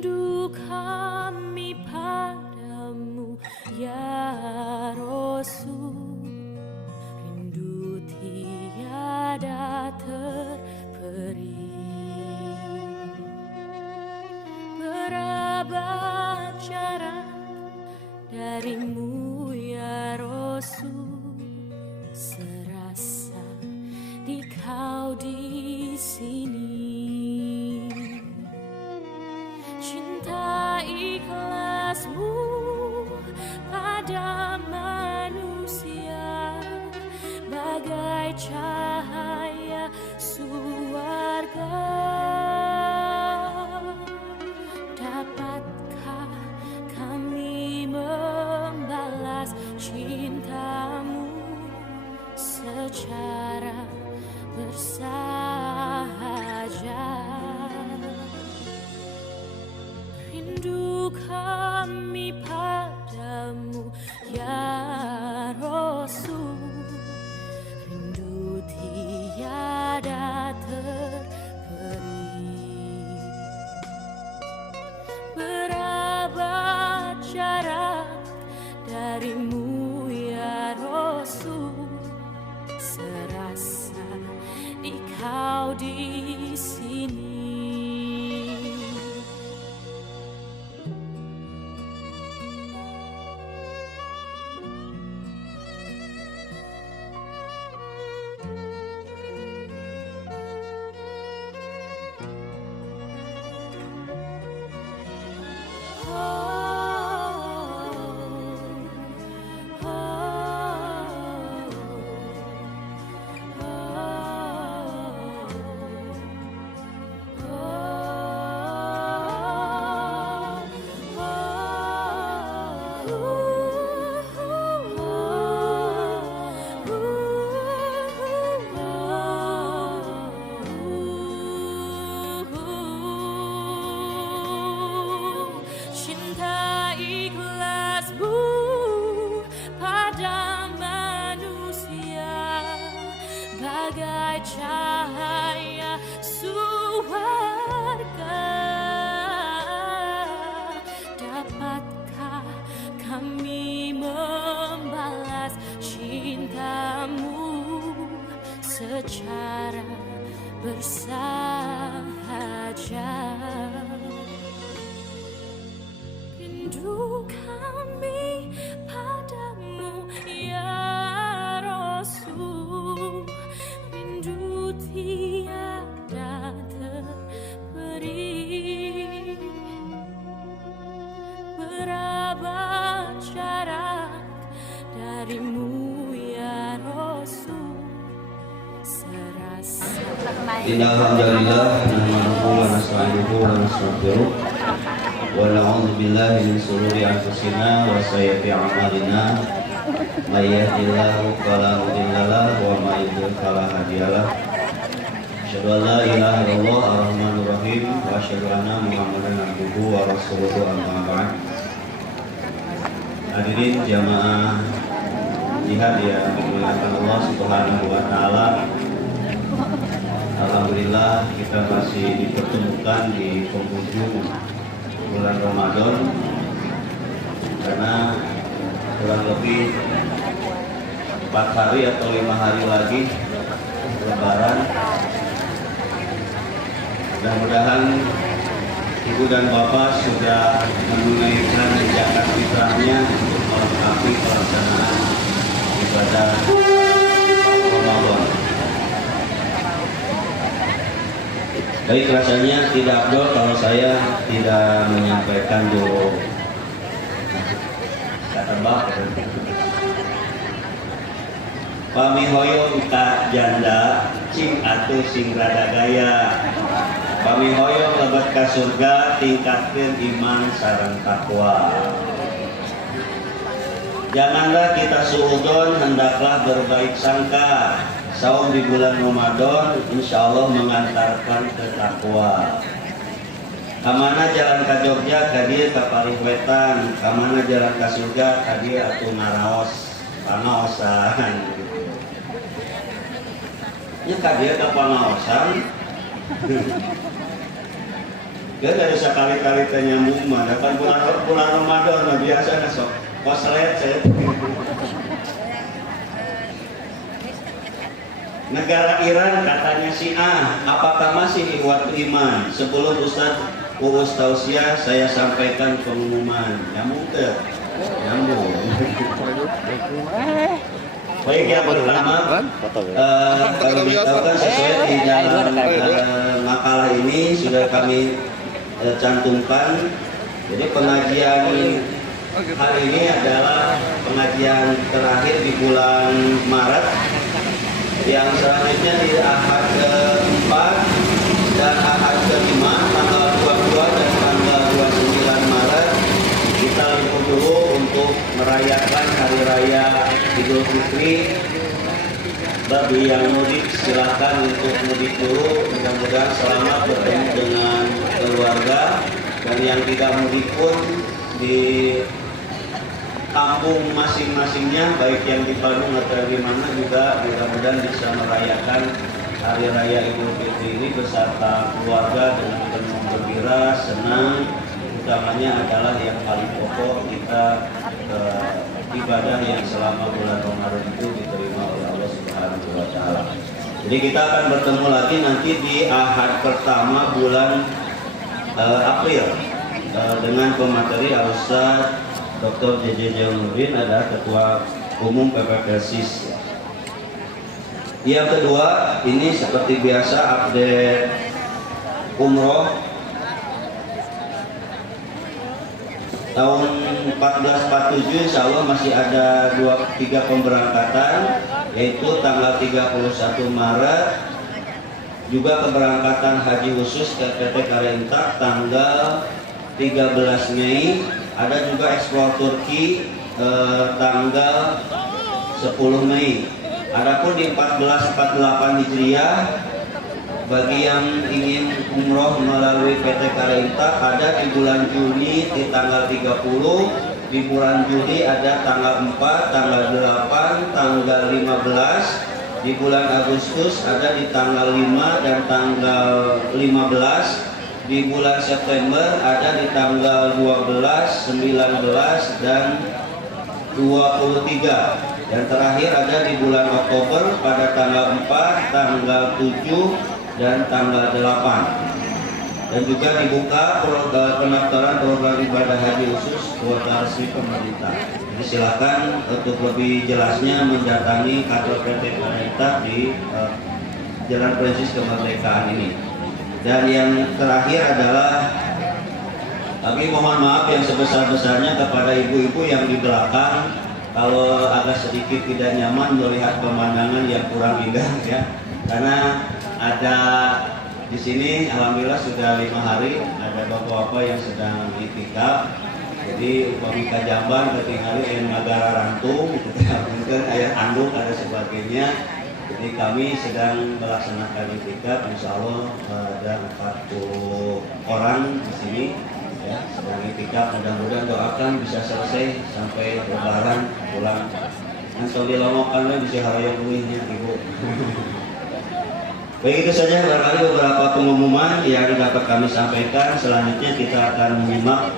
Rindu kami padamu ya Rasul, rindu tiada terperi. Berabad jarak darimu ya Rasul, serasa di kau di sini. Cinta ikhlasmu pada manusia bagai cahaya surga. Dapatkah kami membalas cintamu secara bersahaja? Rindu kami padamu ya Rasul, rindu tiada terperi. Berabad jarak darimu ya Rasul, serasa di kau di sini. Cinta ikhlasmu pada manusia bagai cahaya surga. Dapatkah kami membalas cintamu secara bersahaja? Rindu kami padamu ya Rasul, rindu tiada terperi. Berabad jarak darimu ya Rasul, serasa. Innal hamdalillah nahmaduhu wa nasta'inuhu wa nastaghfiruh wa na'udzu billahi min shururi anfusina wa sayyiati a'malina. May yahdihillahu fala mudilla lahu wa may yudlil fala hadiya lahu. Asyhadu an la ilaha illallah ar-rahmanur rahim wa asyhadu anna Muhammadan abduhu wa rasuluhu, amma ba'd. Hadirin jamaah jihad yang dimuliakan Allah Subhanahu wa taala. Alhamdulillah kita masih dipertemukan di penghujung bulan Ramadan, karena kurang lebih 4 hari atau 5 hari lagi Lebaran. Mudah-mudahan ibu dan bapak sudah menunaikan zakat fitrahnya untuk melengkapi pelaksanaan ibadah Ramadan. Baik, rasanya tidak abdol kalau saya tidak menyampaikan dulu kata bak. Pamihoyo ka janda cing atuh sing rada gaya. Pamihoyo lebet ka surga tingkatkeun iman sareng takwa. Janganlah kita suudzon, hendaklah berbaik sangka. Saum di bulan Ramadan insya Allah mengantarkan ke takwa. Kamana jalan ke Jogja, kadieu ka Parihwetan. Kamana jalan ke surga, kadieu atuh ngaraos panaosan. Nya kadieu ka panaosan. Gak ada sekali-kali nyambung mah. Kan bulan Ramadan mah biasa sok koslet saya. Negara Iran katanya Syiah, apakah masih ikhwatul iman? Sebelum Ustaz Uus tausiah saya sampaikan pengumuman. Nyambung ke? Nyambung. Baik, yang pertama kami beritahukan sesuai di dalam makalah ini sudah kami cantumkan. Jadi pengajian hari ini adalah pengajian terakhir di bulan Maret. Yang selanjutnya di Ahad ke-4 dan Ahad ke-5 tanggal 22 dan tanggal 29 Maret kita libur dulu untuk merayakan Hari Raya Idul Fitri. Bagi yang mudik silakan untuk mudik dulu, mudah-mudahan selamat bertemu dengan keluarga, dan yang tidak mudik pun di kampung masing-masingnya, baik yang di Bandung atau di mana juga mudah-mudahan bisa merayakan Hari Raya Idul Fitri ini beserta keluarga dengan penuh gembira, senang. Utamanya adalah yang paling pokok kita ibadah yang selama bulan Ramadan itu diterima oleh Allah Subhanahu wa Ta'ala. Jadi kita akan bertemu lagi nanti di Ahad pertama bulan April dengan pemateri Al-Ustaz Dr. JJ Jaunuddin adalah Ketua Umum PPPSIS. Yang kedua, ini seperti biasa update umroh tahun 1447, insya Allah masih ada 3 pemberangkatan, yaitu tanggal 31 Maret, juga keberangkatan haji khusus ke PT Karentak tanggal 13 Mei, ada juga ekspor Turki tanggal 10 Mei. Adapun di 1448 Hijriah, bagi yang ingin umroh melalui PT Karentak ada di bulan Juni di tanggal 30, di bulan Juli ada tanggal 4, tanggal 8, tanggal 15, di bulan Agustus ada di tanggal 5 dan tanggal 15, di bulan September ada di tanggal 12, 19 dan 23. Yang terakhir ada di bulan Oktober pada tanggal 4, tanggal 7 dan tanggal 8. Dan juga dibuka pendaftaran program ibadah haji khusus kuota resmi pemerintah. Jadi silakan untuk lebih jelasnya mendatangi kantor PT Karentak di Jalan Perintis Kemerdekaan ini. Dan yang terakhir adalah kami mohon maaf yang sebesar-besarnya kepada ibu-ibu yang di belakang kalau agak sedikit tidak nyaman melihat pemandangan yang kurang indah ya, karena ada di sini alhamdulillah sudah 5 hari ada bapak-bapak yang sedang itikaf. Jadi pemika jamban ketinggalan yang negara rantung, mungkin ayat anduk ada sebagainya. Jadi kami sedang melaksanakan itikaf, insya Allah ada 40 orang di sini ya, sedang itikaf. Mudah-mudahan doakan bisa selesai sampai lebaran pulang. Nanti dilomokan bisa haraya buihnya ibu. Baik, itu saja barangkali beberapa pengumuman yang dapat kami sampaikan. Selanjutnya kita akan menyimak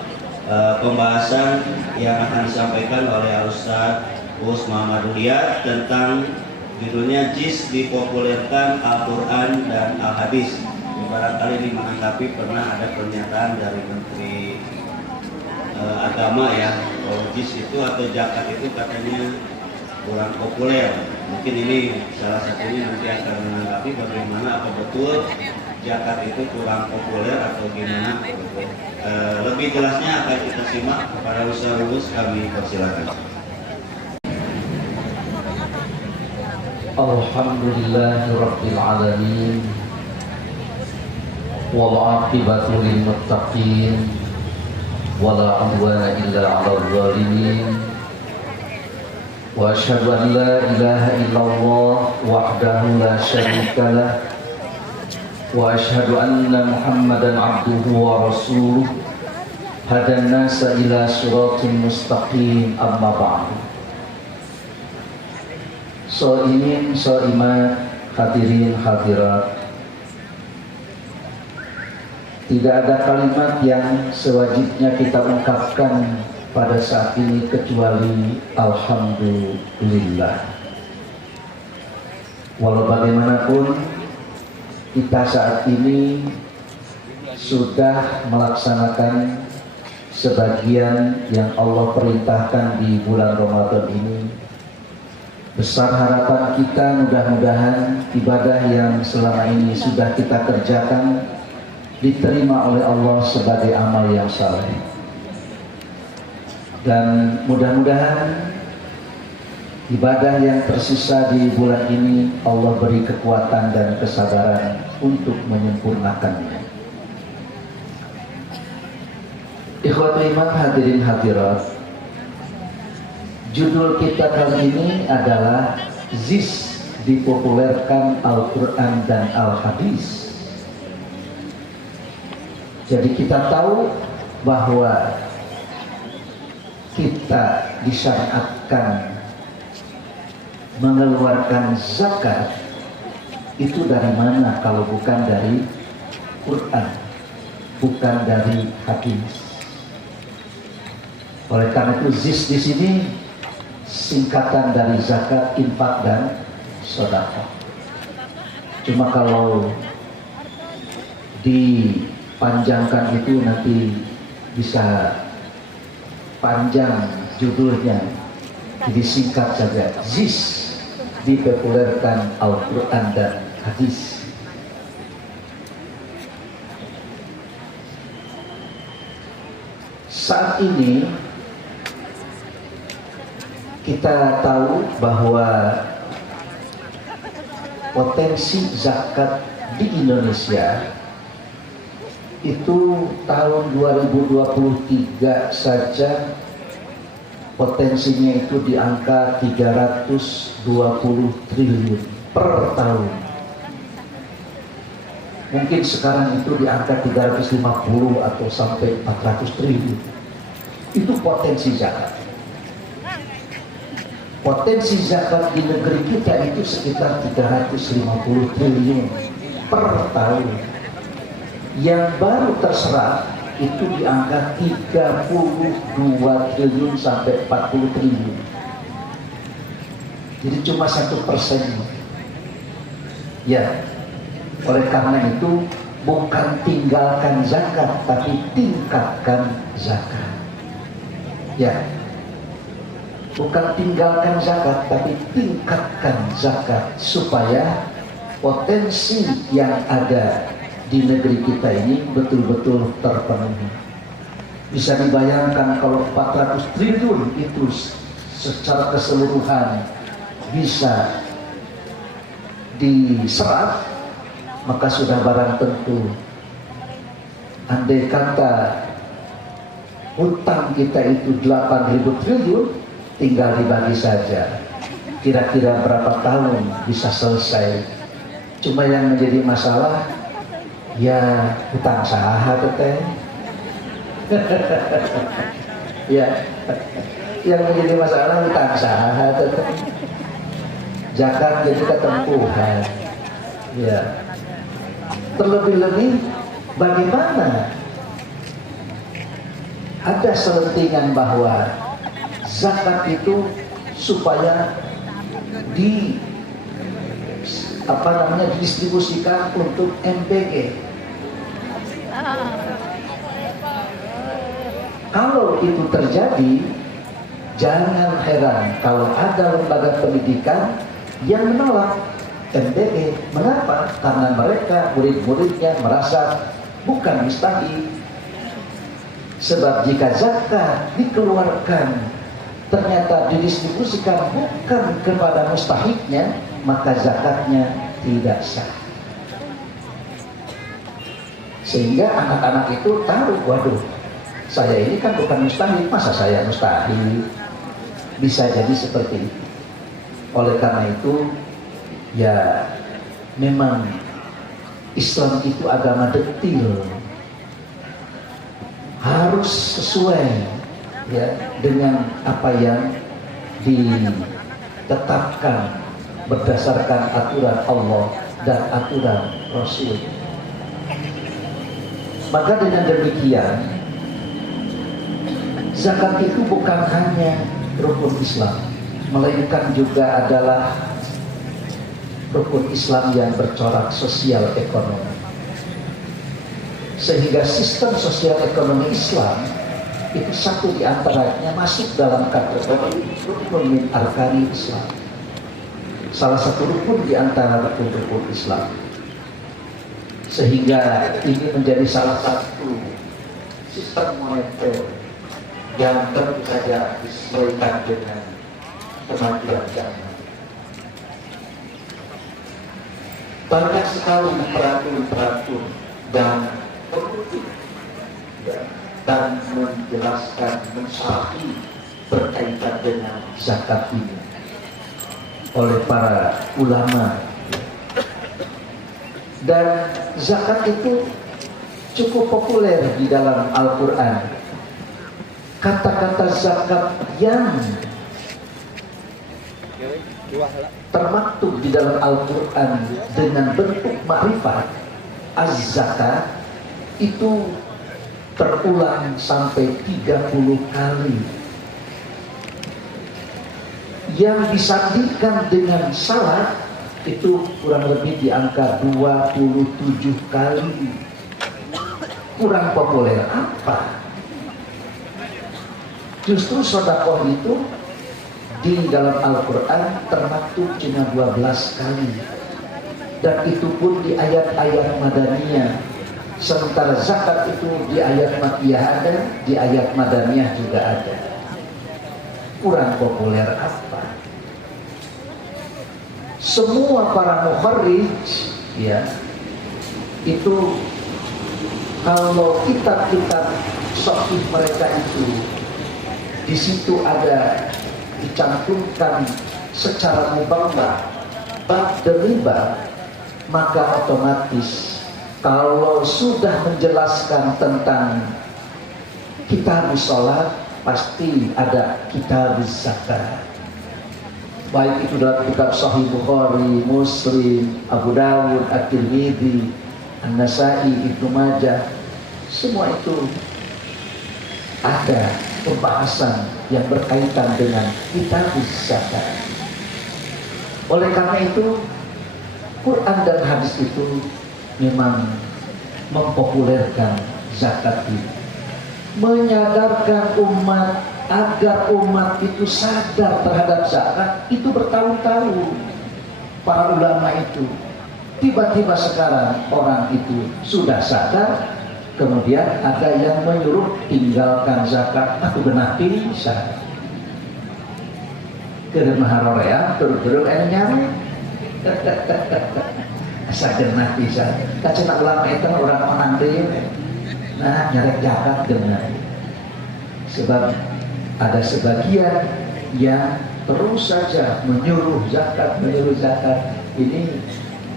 pembahasan yang akan disampaikan oleh Ustaz Uus Muhammad Riyad tentang judulnya JIS dipopulerkan Al-Quran dan Al-Hadis. Barangkali ini menanggapi pernah ada pernyataan dari Menteri Agama ya, kalau JIS itu atau zakat itu katanya kurang populer. Mungkin ini salah satunya nanti akan menanggapi bagaimana, apa betul zakat itu kurang populer atau gimana. Lebih jelasnya akan kita simak kepada Ustaz Uus, kami persilakan. Alhamdulillahirabbil alamin wal 'aqibatu lil muttaqin wala 'udwana illa 'alal zalimin. Wa asyhadu an la ilaha illallah wahdahu la syarika lah wa asyhadu anna Muhammadan abduhu wa rasuluh hadan nasa ila siratin mustaqim, amma ba'du. Shaimin shaimat, hadirin hadirat Tidak ada kalimat yang sewajibnya kita ungkapkan pada saat ini kecuali Alhamdulillah. Walau bagaimanapun kita saat ini sudah melaksanakan sebagian yang Allah perintahkan di bulan Ramadan ini. Besar harapan kita mudah-mudahan ibadah yang selama ini sudah kita kerjakan diterima oleh Allah sebagai amal yang saleh. Dan mudah-mudahan ibadah yang tersisa di bulan ini Allah beri kekuatan dan kesabaran untuk menyempurnakannya. Ikhwatul iman hadirin hadirat, judul kita kali ini adalah ZIS dipopulerkan Al-Quran dan Al-Hadis. Jadi kita tahu bahwa kita disyariatkan mengeluarkan zakat itu dari mana kalau bukan dari Quran, bukan dari hadis. Oleh karena itu ZIS di sini singkatan dari zakat, infak dan sedekah. Cuma kalau dipanjangkan itu nanti bisa panjang judulnya. Jadi singkat saja, ZIS dipopulerkan Al-Quran dan hadis. Saat ini kita tahu bahwa potensi zakat di Indonesia itu tahun 2023 saja potensinya itu di angka 320 triliun per tahun. Mungkin sekarang itu di angka 350 atau sampai 400 triliun. Itu potensi zakat. Potensi zakat di negeri kita itu sekitar 350 triliun per tahun. Yang baru terserap itu di angka 32 triliun sampai 40 triliun. Jadi cuma 1%. Ya, oleh karena itu bukan tinggalkan zakat, tapi tingkatkan zakat. Ya, bukan tinggalkan zakat, tapi tingkatkan zakat supaya potensi yang ada di negeri kita ini betul-betul terpenuhi. Bisa dibayangkan kalau 400 triliun itu secara keseluruhan bisa diserap, maka sudah barang tentu andai kata hutang kita itu 8.000 triliun, tinggal dibagi saja kira-kira berapa tahun bisa selesai. Cuma yang menjadi masalah ya hutang saha teteh. Ya, yang menjadi masalah hutang saha teteh. Zakat jadi ketempuhan. Ya. Terlebih-lebih bagaimana ada selentingan bahwa zakat itu supaya didistribusikan untuk MBG. Kalau itu terjadi, jangan heran kalau ada lembaga pendidikan yang menolak MBG. Mengapa? Karena mereka murid-muridnya merasa bukan mustahil. Sebab jika zakat dikeluarkan ternyata didistribusikan bukan kepada mustahiknya, maka zakatnya tidak sah. Sehingga anak-anak itu tahu, waduh, saya ini kan bukan mustahik, masa saya mustahil? Bisa jadi seperti itu. Oleh karena itu, ya memang Islam itu agama detil, harus sesuai ya dengan apa yang ditetapkan berdasarkan aturan Allah dan aturan Rasul. Maka dengan demikian, zakat itu bukan hanya rukun Islam, melainkan juga adalah rukun Islam yang bercorak sosial ekonomi. Sehingga sistem sosial ekonomi Islam itu satu di antaranya masuk dalam kategori rukun min arkani Islam. Salah satu rukun di antara rukun-rukun Islam. Sehingga ini menjadi salah satu sistem moneter yang tentu saja disesuaikan dengan kemampuan zaman. Banyak sekali peraturan-peraturan dan penting dan menjelaskan, mensyarahi berkaitan dengan zakat ini oleh para ulama. Dan zakat itu cukup populer di dalam Al-Quran. Kata-kata zakat yang termaktub di dalam Al-Quran dengan bentuk makrifat az-zakat itu terulang sampai 30 kali. Yang disandingkan dengan salat itu kurang lebih di angka 27 kali. Kurang populer apa? Justru sedekah itu di dalam Al-Quran termaktub cuma 12 kali. Dan itu pun di ayat-ayat Madaniyah. Sementara zakat itu di ayat Makkiyah ada, di ayat Madaniyah juga ada. Kurang populer apa? Semua para mukharrij ya itu kalau kitab-kitab sahih mereka itu di situ ada dicantumkan secara mubalaghah bab demi bab, maka otomatis kalau sudah menjelaskan tentang kitab salat pasti ada kitab zakat. Baik itu dalam kitab Sahih Bukhari, Muslim, Abu Dawud, At-Tirmidzi, An-Nasai, Ibnu Majah, semua itu ada pembahasan yang berkaitan dengan kitab zakat. Oleh karena itu, Quran dan hadis itu memang mempopulerkan zakat ini, menyadarkan umat agar umat itu sadar terhadap zakat itu bertahun-tahun. Para ulama itu tiba-tiba sekarang orang itu sudah sadar, kemudian ada yang menyuruh tinggalkan zakat atau benar bisa. Keur maharorea tur-tur nyari. Sagenah bisa. Kacena ulama itu orang menang deui. Nah, nyarek zakat benar. Sebab ada sebagian yang terus saja menyuruh zakat, ini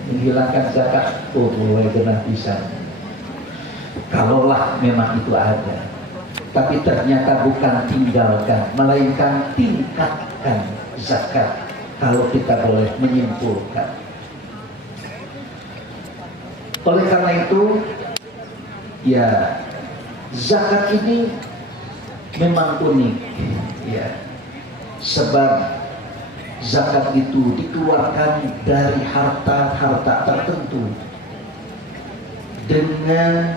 menghilangkan zakat. Oh, boleh benar bisa. Kalaulah memang itu ada, tapi ternyata bukan tinggalkan, melainkan tingkatkan zakat. Kalau kita boleh menyimpulkan. Oleh karena itu, ya zakat ini memang unik, ya. Sebab zakat itu dikeluarkan dari harta-harta tertentu dengan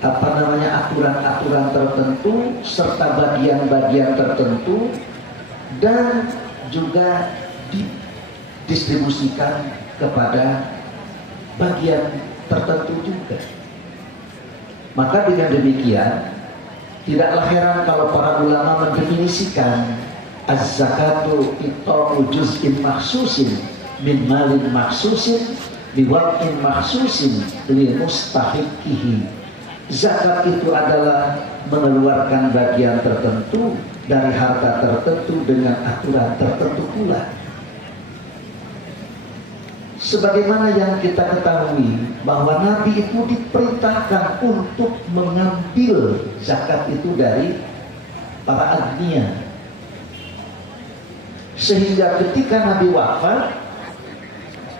aturan-aturan tertentu serta bagian-bagian tertentu, dan juga didistribusikan kepada bagian tertentu juga. Maka dengan demikian tidaklah heran kalau para ulama mendefinisikan az-zakatu ita'u juz'in makhsusin min malin makhsusin biwaqtin makhsusin li mustahiqihi. Zakat itu adalah mengeluarkan bagian tertentu dari harta tertentu dengan aturan tertentu pula. Sebagaimana yang kita ketahui bahwa Nabi itu diperintahkan untuk mengambil zakat itu dari para agniya. Sehingga ketika Nabi wafat,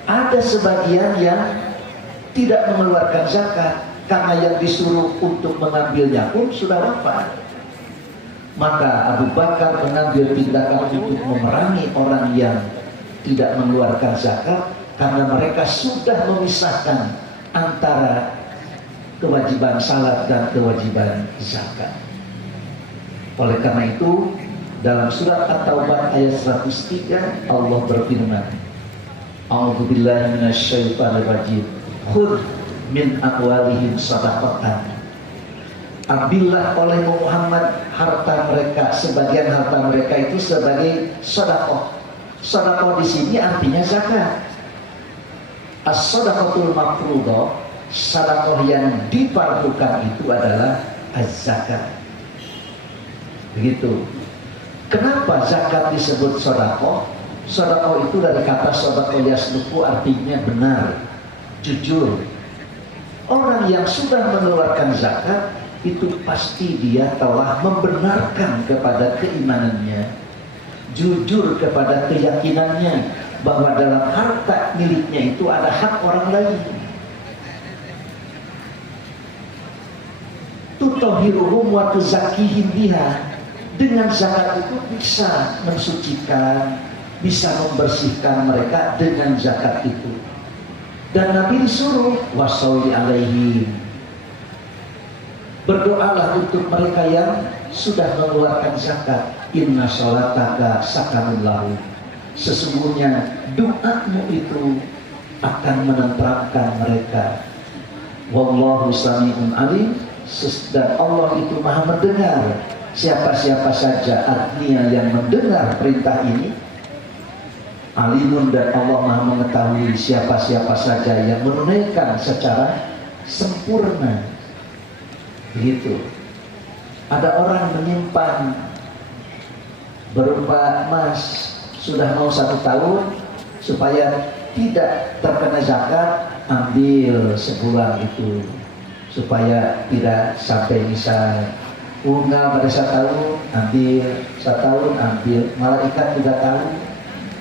ada sebagian yang tidak mengeluarkan zakat, karena yang disuruh untuk mengambilnya pun sudah wafat. Maka Abu Bakar mengambil tindakan untuk memerangi orang yang tidak mengeluarkan zakat, karena mereka sudah memisahkan antara kewajiban salat dan kewajiban zakat. Oleh karena itu, dalam surat At-Taubah ayat 103 Allah berfirman, A'udzubillahi minasyaitonirrajim. Khudh min amwalihim shadaqatan. Ambillah oleh Muhammad harta mereka, sebagian harta mereka itu sebagai sedekah. Sedekah di sini artinya zakat. As-sadaqatul mafruḍah, sedekah yang difardukan itu adalah az-zakat. Begitu. Kenapa zakat disebut sedekah? Sedekah itu dari kata sedekah yasluku, artinya benar, jujur. Orang yang sudah mengeluarkan zakat itu pasti dia telah membenarkan kepada keimanannya, jujur kepada keyakinannya bahwa dalam harta miliknya itu ada hak orang lain. Tutahhiruhum wa tuzakkihim biha. Dengan zakat itu bisa mensucikan, bisa membersihkan mereka dengan zakat itu. Dan Nabi disuruh washolli alaihim, berdoalah untuk mereka yang sudah mengeluarkan zakat. Inna sholataka sakanun lahu. Sesungguhnya doamu itu akan menenteramkan mereka. Wallahu sami'un alim. Dan Allah itu maha mendengar. Siapa-siapa saja artinya yang mendengar perintah ini. Alimun, dan Allah maha mengetahui siapa-siapa saja yang menunaikan secara sempurna. Begitu. Ada orang menyimpan berupa emas sudah mau 1 tahun, supaya tidak terkena zakat, ambil sebulan itu supaya tidak sampai misal bunga pada 1 tahun, ambil 1 tahun, ambil. Malaikat juga tahu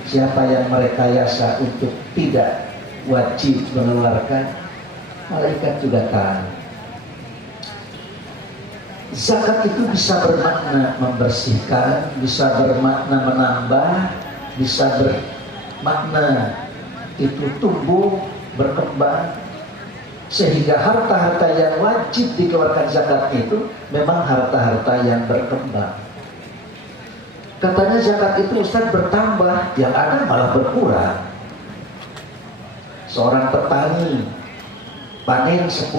siapa yang merekayasa untuk tidak wajib mengeluarkan. Malaikat juga tahu. Zakat itu bisa bermakna membersihkan, bisa bermakna menambah, bisa bermakna itu tumbuh, berkembang. Sehingga harta-harta yang wajib dikeluarkan zakat itu memang harta-harta yang berkembang. Katanya zakat itu Ustaz bertambah, yang ada malah berkurang. Seorang petani panen 10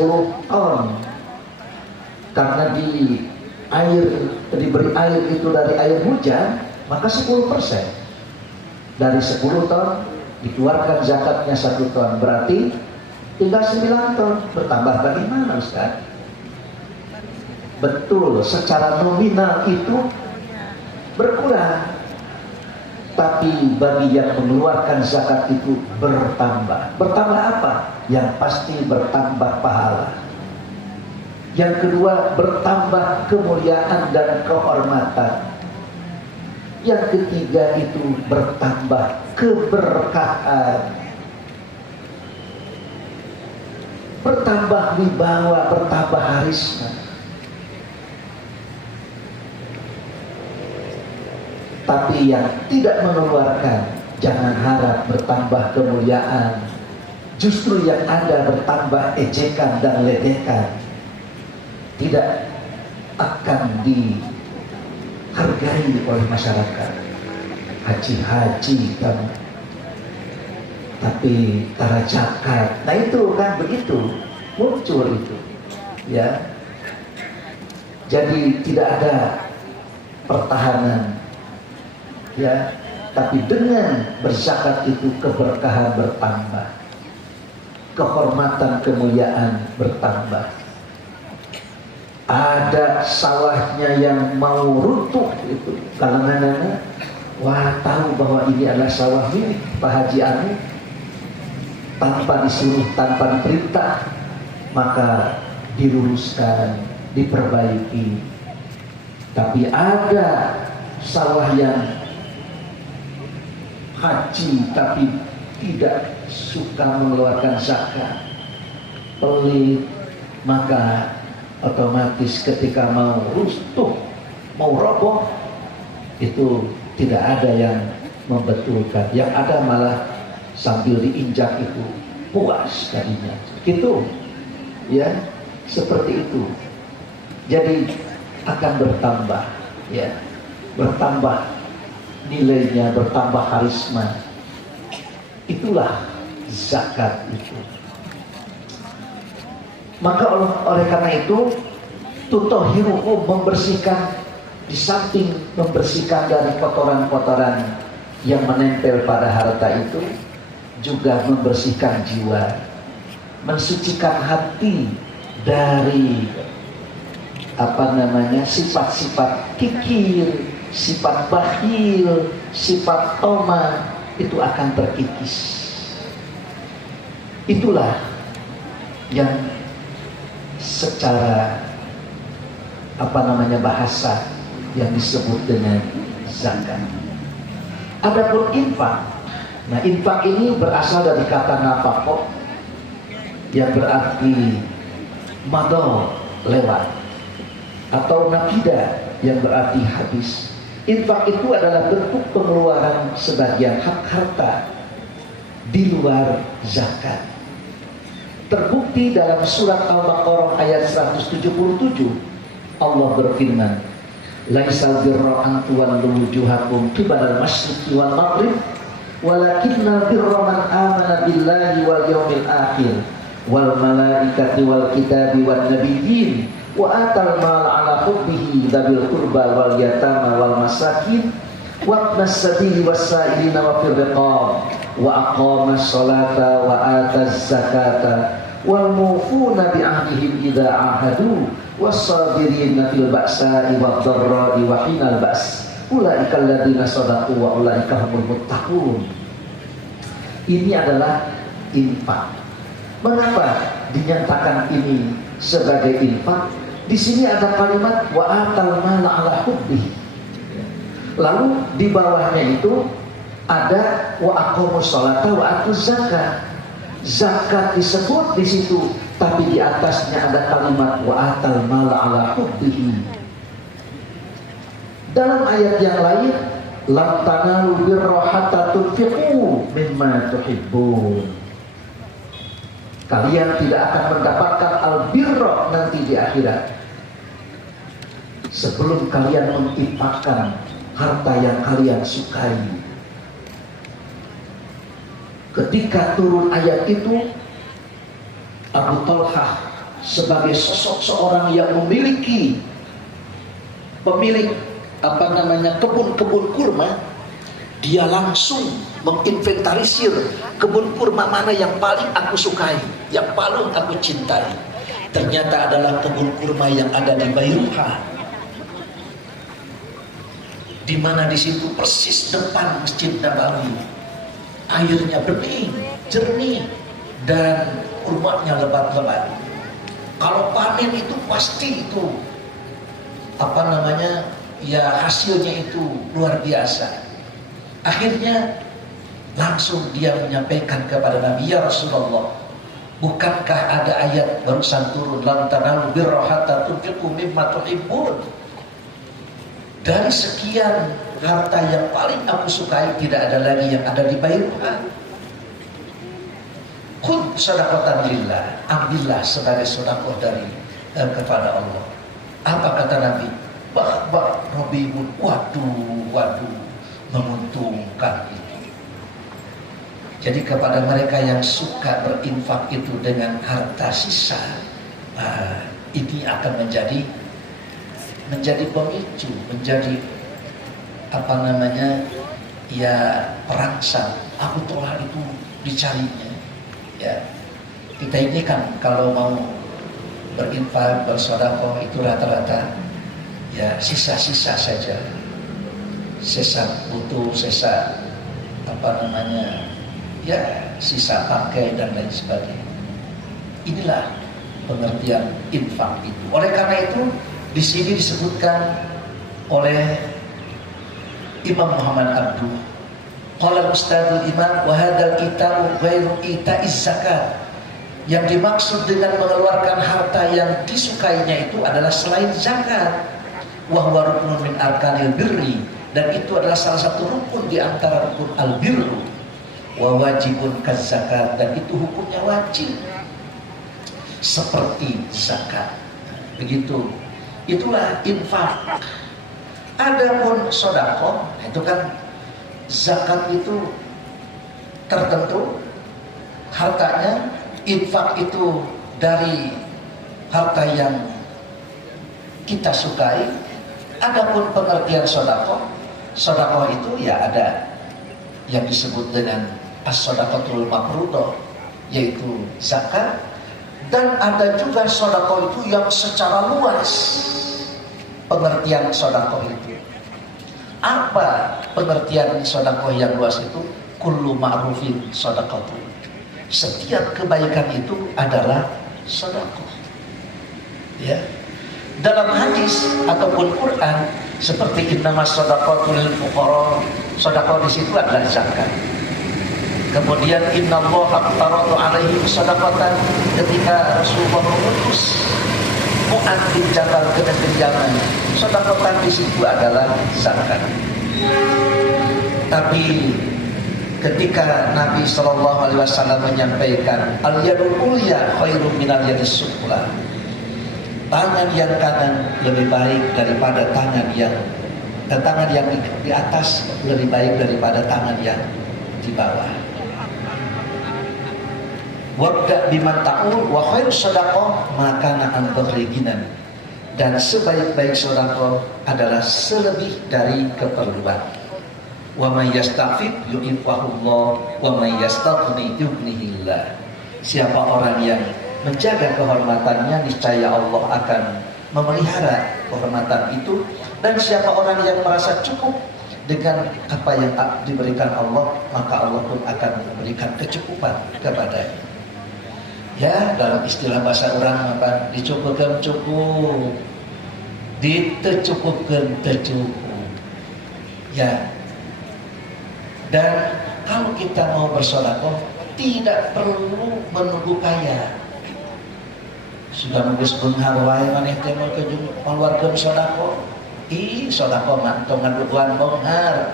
ton, karena diberi air itu dari air hujan, maka 10%. Dari 10 ton dikeluarkan zakatnya 1 ton, berarti tinggal 9 ton. Bertambah bagaimana Ustaz? Betul, secara nominal itu berkurang, tapi bagi yang mengeluarkan zakat itu bertambah. Bertambah apa? Yang pasti bertambah pahala. Yang kedua, bertambah kemuliaan dan kehormatan. Yang ketiga itu bertambah keberkahan, bertambah wibawa, bertambah harisma. Tapi yang tidak mengeluarkan, jangan harap bertambah kemuliaan. Justru yang ada bertambah ejekan dan ledekan. Tidak akan dihargai oleh masyarakat. Haji kamu, tapi tara zakat. Nah itu kan begitu, muncul itu, ya. Jadi tidak ada pertahanan, ya. Tapi dengan berzakat itu keberkahan bertambah, kehormatan, kemuliaan bertambah. Ada sawahnya yang mau runtuh itu, kalangan-kalangan, wah tahu bahwa ini adalah sawah milik Pak Haji Anu, tanpa disuruh, tanpa diperintah, maka diluruskan, diperbaiki. Tapi ada sawah yang haji tapi tidak suka mengeluarkan zakat, pelit, maka otomatis ketika mau runtuh, mau roboh, itu tidak ada yang membetulkan. Yang ada malah sambil diinjak itu puas tadinya. Gitu, ya, seperti itu. Jadi akan bertambah, ya, bertambah nilainya, bertambah karisma. Itulah zakat itu. Maka oleh karena itu, tutohiruhu, membersihkan, di samping membersihkan dari kotoran-kotoran yang menempel pada harta itu, juga membersihkan jiwa, mensucikan hati dari sifat-sifat kikir, sifat bakhil, sifat toma, itu akan terkikis. Itulah yang secara bahasa yang disebut dengan zakat. Adapun infak, nah infak ini berasal dari kata nafaqah yang berarti madal, lewat, atau nakida yang berarti habis. Infak itu adalah bentuk pengeluaran sebagian hak harta di luar zakat. Terbukti dalam surat Al-Baqarah ayat 177, Allah berfirman, laisal birra an tuwallu wujuhakum qibalal masyriqi wal maghrib walakinnal birra man amana billahi wal yawmil akhir wal malaikati wal kitabi wan nabiyyin wa atal mal ala hubbihi dzil qurba wal yatama wal masakin wa ibnas sabili was-sa'ilina wa fir riqab wa aqamas salata wa ataz zakata wal mufuna bi ahdihim idza ahadu was-sabirina fil ba'sa'i wad-dharra'i wa hinal ba's ulaika alladziina shadaqu wa ulaika humul muttaqun. Ini adalah infak. Mengapa dinyatakan ini sebagai infak? Di sini ada kalimat wa atal mala ala hubbi. Lalu di bawahnya itu ada wa aqamus sholata wa atuz zakat. Zakat disebut di situ, tapi di atasnya ada kalimat wa atal mala ala hubbihi. Dalam ayat yang lain, lam tanalu birra hatta tunfiqu mimma tuhibbun. Kalian tidak akan mendapatkan al-birra nanti di akhirat sebelum kalian menginfakkan harta yang kalian sukai. Ketika turun ayat itu, Abu Talhah sebagai sosok seorang yang memiliki pemilik kebun-kebun kurma, dia langsung menginventarisir kebun kurma mana yang paling aku sukai, yang paling aku cintai. Ternyata adalah kebun kurma yang ada di Bairuha, di mana di situ persis depan Masjid Nabawi. Airnya bening, jernih, dan kurmanya lebat-lebat. Kalau panen itu pasti itu hasilnya itu luar biasa. Akhirnya langsung dia menyampaikan kepada Nabi, ya Rasulullah, bukankah ada ayat barusan turun, lan tanalu birra hatta tunfiqu mimma tuhibbun? Dari sekian harta yang paling aku sukai, tidak ada lagi yang ada di Bairuha. Khudh shadaqatan lillah, ambillah sebagai sedekah dari kepada Allah. Apa kata Nabi? Bah robibun, waduh, menguntungkan itu. Jadi kepada mereka yang suka berinfak itu dengan harta sisa, ini akan menjadi pemicu, menjadi perangsang. Abu Talhah itu dicarinya. Ya, kita ini kan kalau mau berinfak, bersedekah itu rata-rata ya sisa-sisa saja, sisa butuh, sisa sisa pakai dan lain sebagainya. Inilah pengertian infak itu. Oleh karena itu di sini disebutkan oleh Imam Muhammad Abduh, qala Ustadzul Imam wa hadzal kitabu ghairu ita'iz zakat. Yang dimaksud dengan mengeluarkan harta yang disukainya itu adalah selain zakat. Wa huwa ruknun min arkanil birri, dan itu adalah salah satu rukun di antara rukun al-birru. Wa wajibun kaz zakat, dan itu hukumnya wajib seperti zakat. Begitu. Itulah infak. Adapun sedekah itu kan zakat itu tertentu hartanya, infak itu dari harta yang kita sukai. Adapun pengertian sedekah itu ya ada yang disebut dengan as-shadaqatul mafruḍah, yaitu zakat, dan ada juga sedekah itu yang secara luas. Pengertian sedekah itu apa? Pengertian sedekah yang luas itu kullu ma'rufin shadaqatun. Setiap kebaikan itu adalah sedekah. Ya. Dalam hadis ataupun Quran seperti innamas shadaqatu lil fuqara, sedekah di situ adalah zakat. Kemudian innallaha aftaradu alaihim shadaqatan, ketika Rasulullah mengutus Mu'adz bin Jabal ke negeri Yaman, sedekah di situ adalah zakat. Tapi ketika Nabi SAW menyampaikan al-yadul ulya khairum minal yadis sufla, tangan yang kanan lebih baik daripada tangan yang di atas lebih baik daripada tangan yang di bawah. Wabda biman ta'ul wa khair sadaqah makana an baghriginan, dan sebaik-baik sedekah adalah selebih dari keperluan. Wa may yastafid yu'ifahullah wa may yastaghni yughnihillah. Siapa orang yang menjaga kehormatannya, niscaya Allah akan memelihara kehormatan itu, dan siapa orang yang merasa cukup dengan apa yang diberikan Allah, maka Allah pun akan memberikan kecukupan kepadanya. Ya, dalam istilah bahasa orang apa? Dicukupkan cukup, ditecukupkan tercukup. Ya. Dan kalau kita mau bersedekah tidak perlu menunggu kaya. Sudah nunggu sebenghar wae maneh teh mau keluarkeun sedekah. Ih, sedekah mah tong ngaduan beunghar.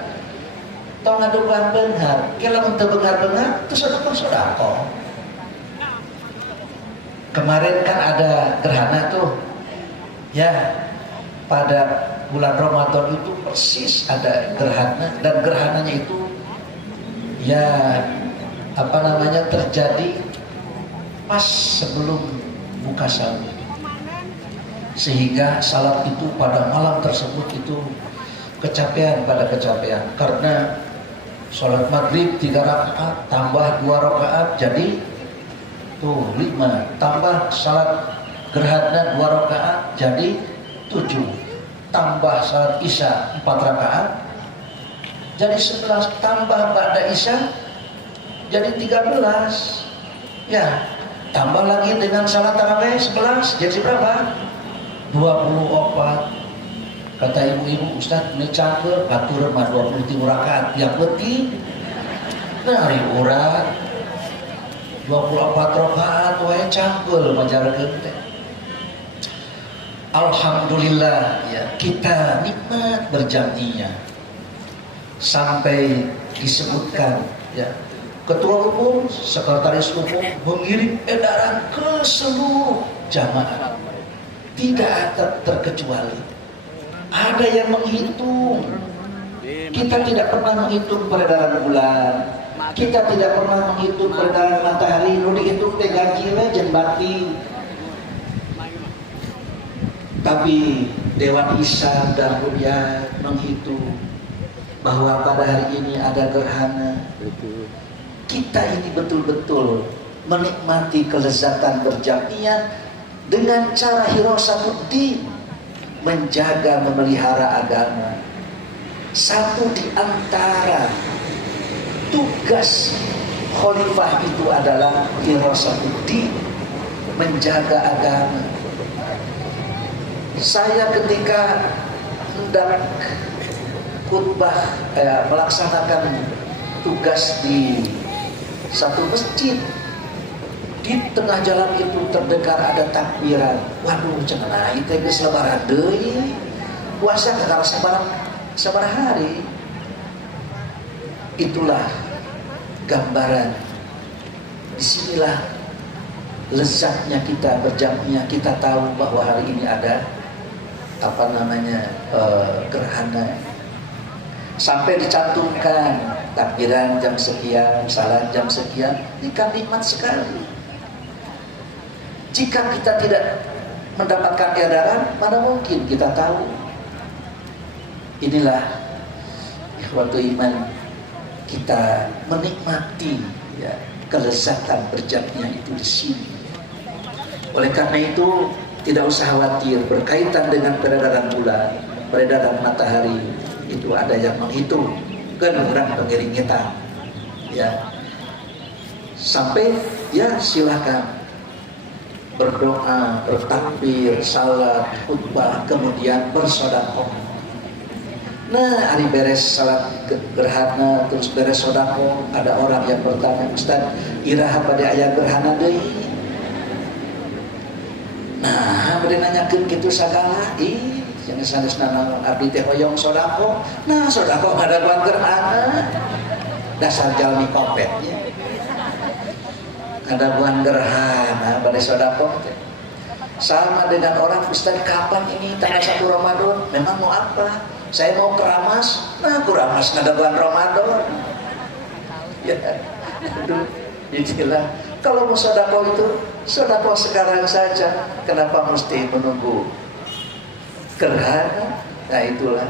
Tong ngaduan beunghar. Ke lamun teu beunghar-beunghar teu sedekah. Kemarin kan ada gerhana tuh, ya, pada bulan Ramadan itu persis ada gerhana, dan gerhananya itu ya terjadi pas sebelum buka sahur, sehingga salat itu pada malam tersebut itu kecapean karena sholat maghrib 3 rakaat tambah 2 rakaat jadi 5, tambah salat gerhana 2 rakaat jadi 7, tambah salat isya 4 rakaat jadi 11, tambah ba'da isya jadi 13. Ya, tambah lagi dengan salat tarawih 11 jadi berapa? 24. Kata ibu-ibu, Ustaz ini cangkel batur mah 23 rakaat yang penting dari urat 24 rakaat wae cangkel majarkeun teh. Alhamdulillah ya, kita nikmat berjam'iyah. Sampai disebutkan ya, ketua umum, sekretaris umum mengirim edaran ke seluruh jamaah, tidak terkecuali. Ada yang menghitung. Kita tidak pernah menghitung peredaran bulan, kita tidak pernah menghitung peredaran matahari. Nu dihitung teh gaji we jeung batin. Tapi Dewan Hisab dan Ru'yat menghitung bahwa pada hari ini ada gerhana. Kita ini betul-betul menikmati kelezatan berjam'iyah dengan cara hirasatul-din, menjaga memelihara agama. Satu di antara tugas khalifah itu adalah hirasatul-din, menjaga agama. Saya ketika hendak khutbah melaksanakan tugas di satu masjid, Di tengah jalan itu terdengar ada takbiran. Waduh, cenah itu geus lebaran deui. Puasa kakara sabar hari. Itulah gambaran. Disinilah lezatnya kita berjamnya. Kita tahu bahwa hari ini ada gerhana. Sampai dicantumkan takbiran jam sekian, salat jam sekian. Ini kan nikmat sekali. Jika kita tidak mendapatkan edaran, mana mungkin kita tahu. Inilah ikhwatu iman, kita menikmati ya, kelezatan berjamnya itu di sini. Oleh karena itu tidak usah khawatir berkaitan dengan peredaran bulan, peredaran matahari, itu ada yang menghitung kan orang pengiring kita ya. Sampai ya silakan berdoa, bertakbir, salat, khutbah, kemudian bersedekah. Nah, hari beres salat gerhana terus beres sedekah, ada orang yang bertanya, "Ustaz, iraha pada aya gerhana deui?" Nah, bade nanyakeun kitu sagala, jangan sanesna naon abdi teh hoyong sedekah. Nah, sedekah ngadaguan gerhana. Dasar jalmi kopetnya. Ngadaguan gerhana bade sedekah. Sama dengan orang, "Ustaz, kapan ini tanggal 1 Ramadan?" Memang mau apa? Saya mau keramas. Nah, keramas ngadaguan Ramadan. Ya, aduh, itulah. Kalau mau sedekah itu, sedekah sekarang saja. Kenapa mesti menunggu gerhana? Nah, itulah.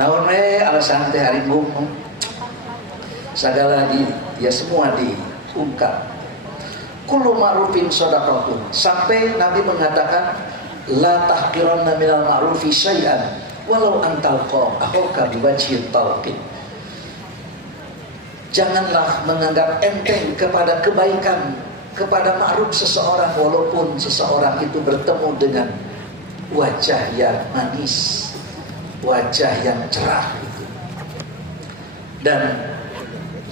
Naon we alasan teh hari ngomong. Segala ya semua diungkap. Kullu ma'rufin shadaqatun. Sampai Nabi mengatakan la tahqiranna minal ma'rufi syai'an walau antalqa akhaka biwajhin talqin. Janganlah menganggap enteng kepada kebaikan, kepada ma'ruf seseorang walaupun seseorang itu bertemu dengan wajah yang manis, wajah yang cerah itu. Dan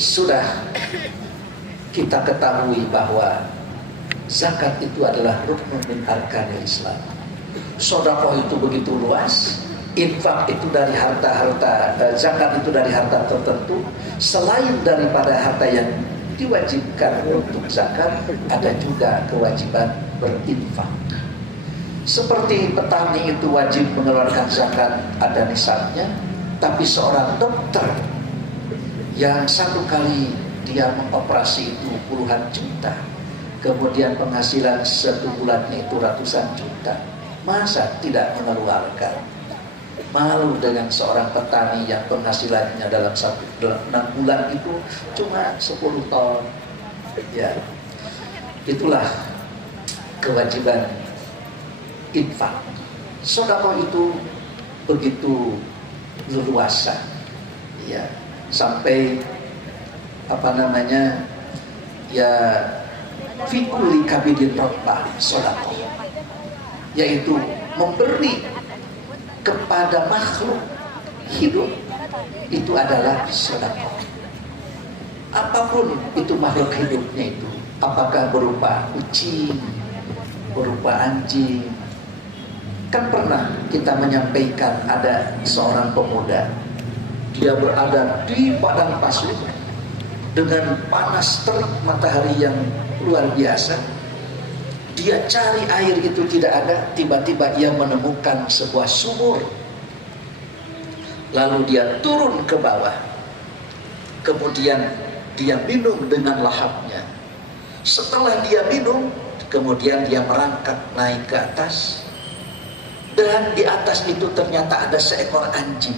sudah kita ketahui bahwa zakat itu adalah rukun min arkanil Islam. Sedekah itu begitu luas, infak itu dari harta-harta, zakat itu dari harta tertentu. Selain daripada harta yang diwajibkan untuk zakat, ada juga kewajiban berinfak. Seperti petani itu wajib mengeluarkan zakat, ada nisabnya. Tapi seorang dokter yang satu kali dia mengoperasi itu puluhan juta, kemudian penghasilan satu bulannya itu ratusan juta, masa tidak mengeluarkan? Malu dengan seorang petani yang penghasilannya dalam 6 bulan itu cuma 10 ton. Ya, itulah kewajiban infak. Sedekah itu begitu leluasa, ya, sampai ya fi kulli kabidin rabbah sedekah, yaitu memberi kepada makhluk hidup itu adalah sedekah. Apapun itu makhluk hidupnya itu, apakah berupa kucing, berupa anjing. Kan pernah kita menyampaikan ada seorang pemuda, dia berada di padang pasir dengan panas terik matahari yang luar biasa. Dia cari air itu tidak ada, tiba-tiba ia menemukan sebuah sumur. Lalu dia turun ke bawah, kemudian dia minum dengan lahapnya. Setelah dia minum, kemudian dia merangkak naik ke atas, dan di atas itu ternyata ada seekor anjing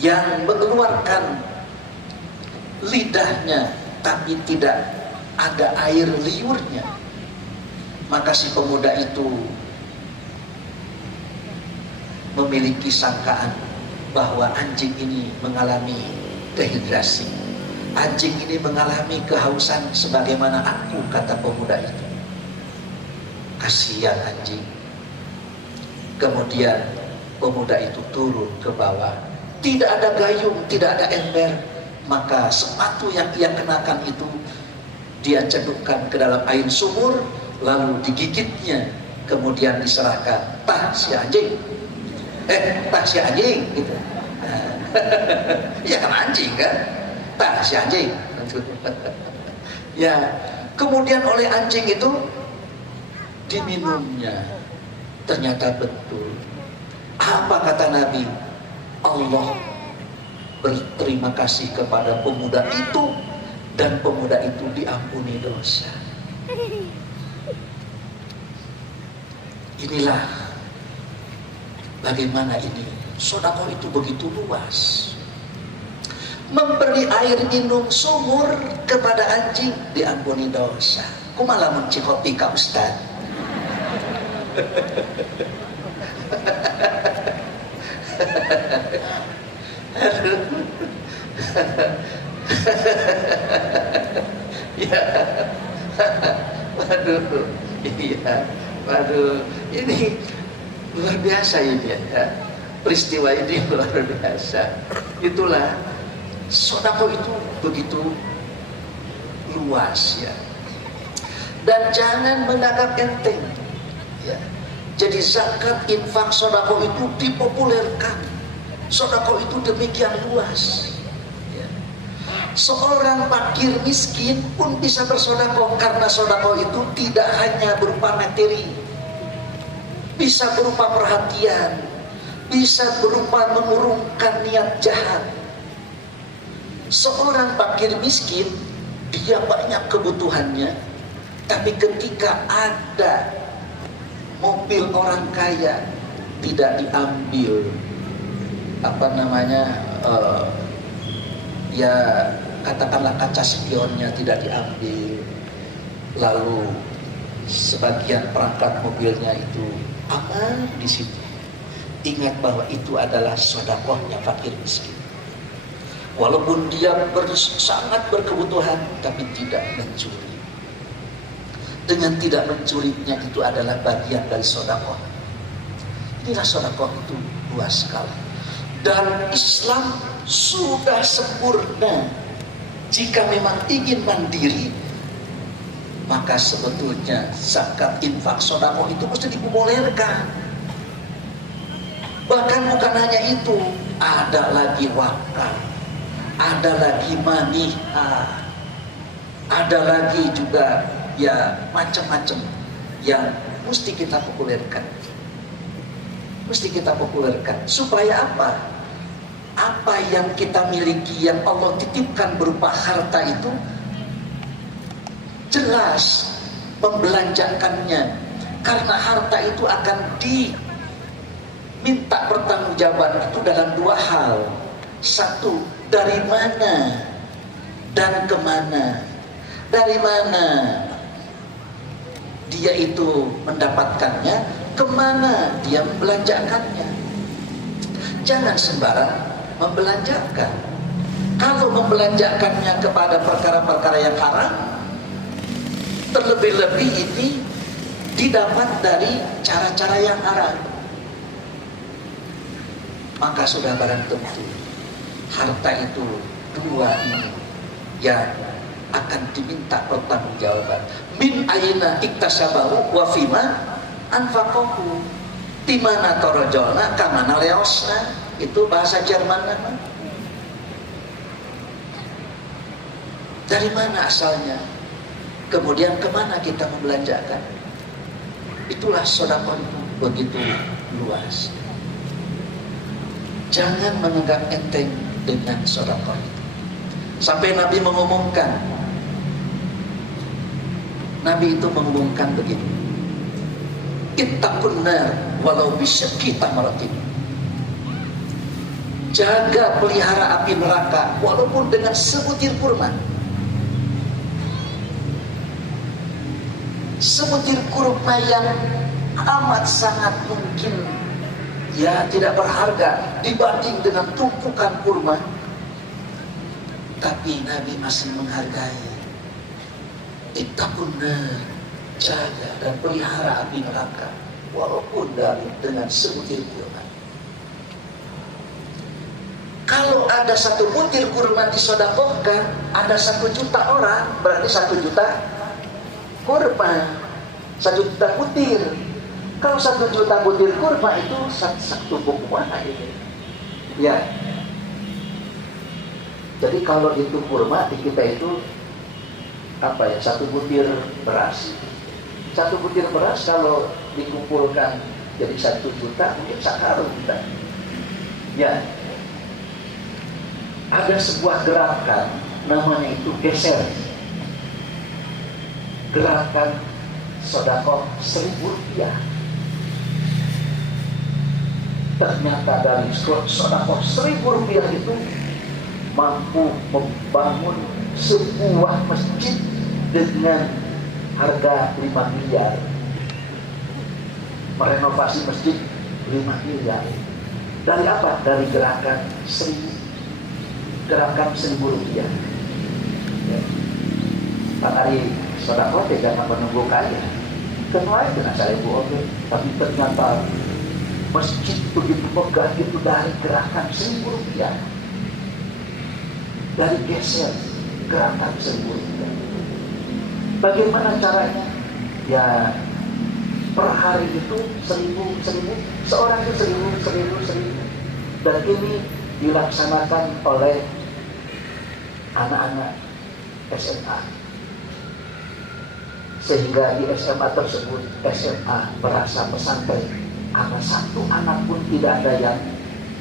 yang mengeluarkan lidahnya, tapi tidak ada air liurnya. Maka si pemuda itu memiliki sangkaan bahwa anjing ini mengalami dehidrasi, anjing ini mengalami kehausan sebagaimana aku, kata pemuda itu. Kasihan anjing. Kemudian pemuda itu turun ke bawah, tidak ada gayung, tidak ada ember. Maka sepatu yang ia kenakan itu dia cedukkan ke dalam air sumur, lalu digigitnya, kemudian diserahkan, tah si anjing, tah si anjing, gitu. Ya kan anjing kan, tah si anjing. Ya, kemudian oleh anjing itu diminumnya. Ternyata betul. Apa kata Nabi? Allah berterima kasih kepada pemuda itu, dan pemuda itu diampuni dosa. Inilah bagaimana ini sedekah itu begitu luas. Memberi air minum sumur kepada anjing diampuni dosa. Kumaha lamun cikopi ka Ustaz? Ya, waduh, iya, waduh, ini luar biasa ini ya. Peristiwa ini luar biasa. Itulah sedekah itu begitu luas ya. Dan jangan menganggap enteng ya. Jadi zakat, infak, sedekah itu dipopulerkan. Sedekah itu demikian luas ya. Seorang fakir miskin pun bisa bersedekah, karena sedekah itu tidak hanya berupa materi, bisa berupa perhatian, bisa berupa mengurungkan niat jahat. Seorang fakir miskin, dia banyak kebutuhannya, tapi ketika ada mobil orang kaya tidak diambil, ya katakanlah kaca spionnya tidak diambil, lalu sebagian perangkat mobilnya itu aman di situ. Ingat bahwa itu adalah sedekahnya fakir miskin. Walaupun dia sangat berkebutuhan, tapi tidak mencuri. Dengan tidak mencurinya itu adalah bagian dari sedekah. Inilah sedekah itu luas sekali. Dan Islam sudah sempurna. Jika memang ingin mandiri, maka sebetulnya zakat, infak, sedekah itu mesti dipopulerkan. Bahkan bukan hanya itu, ada lagi wakaf, ada lagi manihah, ada lagi juga ya macam-macam yang mesti kita populerkan. Mesti kita populerkan. Supaya apa? Apa yang kita miliki, yang Allah titipkan berupa harta itu, jelas membelanjakannya. Karena harta itu akan diminta pertanggungjawaban itu dalam dua hal. Satu, dari mana dan kemana. Dari mana dia itu mendapatkannya, kemana dia membelanjakannya. Jangan sembarang membelanjakan. Kalau membelanjakannya kepada perkara-perkara yang haram, terlebih-lebih ini didapat dari cara-cara yang haram, maka sudah barang tentu harta itu dua ini yang akan diminta pertanggungjawaban. Min aina iktasabahu wa fima anfaqahu. Di mana torojolna, kamana leosna. Itu bahasa Jerman nama. Dari mana asalnya? Kemudian kemana kita membelanjakan? Itulah sedekah itu begitu luas. Jangan menganggap enteng dengan sedekah itu. Sampai Nabi mengumumkan, Nabi itu mengumumkan begini, ittaqun nar walau bisyaqi tamratin. Jaga, pelihara api neraka walaupun dengan sebutir kurma. Sebutir kurma yang amat sangat mungkin ya tidak berharga dibanding dengan tumpukan kurma, tapi Nabi masih menghargai. Ittaqun nar, jaga dan pelihara api neraka walaupun dengan sebutir kurma. Kalau Kalau ada 1 butir kurma disodakohkan, ada 1 juta orang, berarti 1 juta kurma, 1 juta butir. Kalau 1 juta butir kurma itu 1 buah ini. Ya. Jadi kalau itu kurma di kita itu apa ya? 1 butir beras. 1 butir beras kalau dikumpulkan jadi 1 juta mungkin sakarung kita. Ya. Ada sebuah gerakan namanya itu geser. Gerakan sedekah 1.000 rupiah. Ternyata dari sedekah 1.000 rupiah itu mampu membangun sebuah masjid dengan harga 5 miliar. Merenovasi masjid 5 miliar. Dari apa? Dari gerakan 1.000 rupiah. Ya. Pak Ari sedekah jangan menunggu kaya. Kenapa dengan 1.000 oke, tapi ternyata masjid begitu megah itu dari gerakan 1.000 rupiah. Dari geser gerakan 1.000 rupiah. Bagaimana caranya? Ya per hari itu 1.000, seorang itu 1.000. Dan ini dilaksanakan oleh anak-anak SMA. Sehingga di SMA tersebut, SMA berasa pesantren, karena 1 anak pun tidak ada yang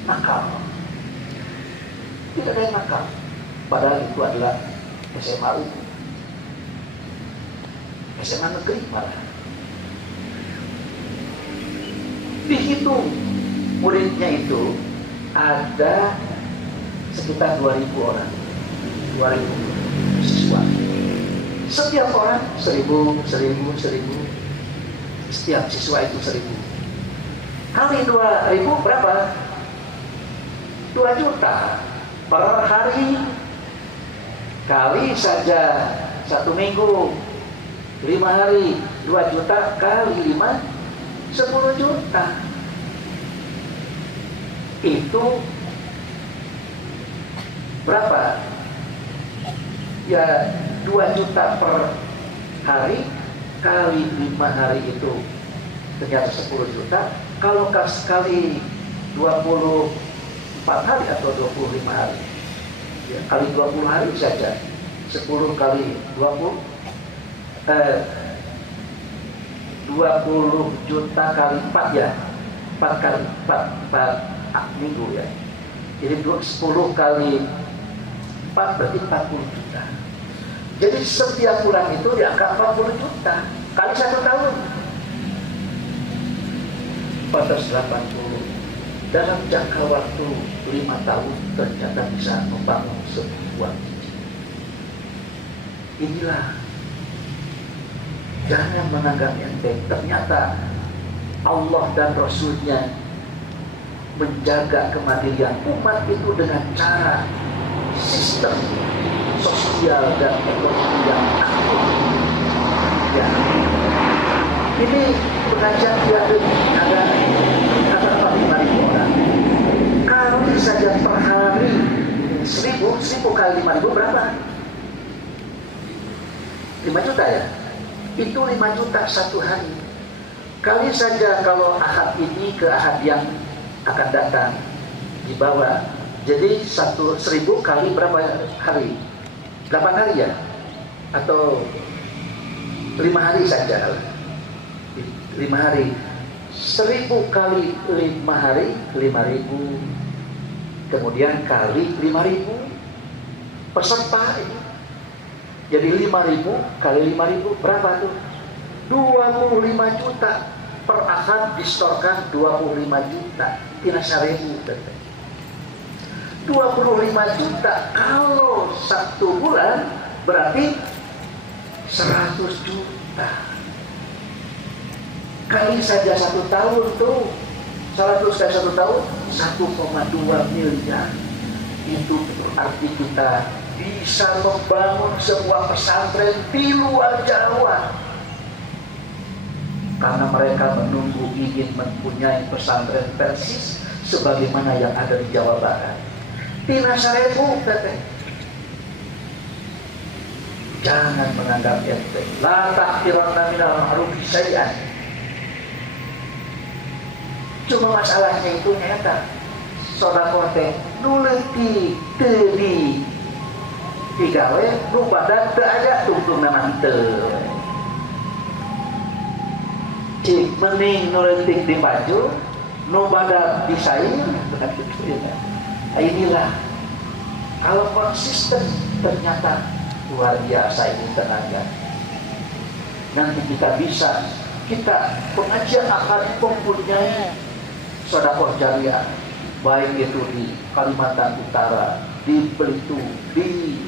nakal. Tidak ada yang nakal. Padahal itu adalah SMA umum, SMA negeri malah. Dihitung muridnya itu ada sekitar 2.000 orang, 2.000 siswa. Setiap orang 1.000. Setiap siswa itu 1.000. Kali 2.000 berapa? 2 juta per hari. Kali saja 1 minggu 5 hari 2 juta kali 5 10 juta. Itu berapa? Ya 2 juta per hari kali 5 hari itu ternyata 10 juta. Kalau sekali 24 hari atau 25 hari, ya, kali 20 hari saja 10 kali 20 juta kali 4 ya, 4 kali 4 minggu ya. Jadi 10 kali 4 berarti 40 juta. Jadi setiap bulan itu di angka 40 juta kali 1 tahun 480. Dalam jangka waktu 5 tahun ternyata bisa membangun sebuah masjid. Inilah, jangan menanggap enteng. Ternyata Allah dan Rasulnya menjaga kemandirian umat itu dengan cara sistem sosial dan ekonomi yang aktif. Ya. Ini pengajian ada 5.000 orang. Kalau saja per hari 1.000 kali 5.000 berapa? 5 juta ya? Itu 5 juta 1 hari. Kali saja kalau ahad ini ke ahad yang akan datang dibawa. Jadi 1.000 kali berapa hari? 8 hari ya? Atau 5 hari saja? 5 hari. 1.000 kali 5 hari 5.000. Kemudian kali 5.000 peserta ini. Jadi 5.000 kali 5.000 berapa tuh? 25 juta per ahad distorkan 25 juta. Kira 1.000. 25 juta kalau 1 bulan berarti 100 juta. Kali saja 1 tahun tuh 100 kali 1 tahun 1,2 miliar. Itu berarti kita bisa membangun sebuah pesantren di luar Jawa. Karena mereka menunggu ingin mempunyai pesantren persis sebagaimana yang ada di Jawa Barat. tina 1000 teteh. Jangan menganggap enteng. La tahqiranna minal ma'rufi syai'an. Cuma masalahnya itu nyata. Sedekah teh nu leutik teu digawe nu badan teu aya tungtungna manteu. Cik mending nu leutik di baju, nu badan disaing. Inilah kalau konsisten ternyata luar biasa ini tenaga. Nanti kita pengajian akan mempunyai sedekah jariah, baik itu di Kalimantan Utara, di Belitung, di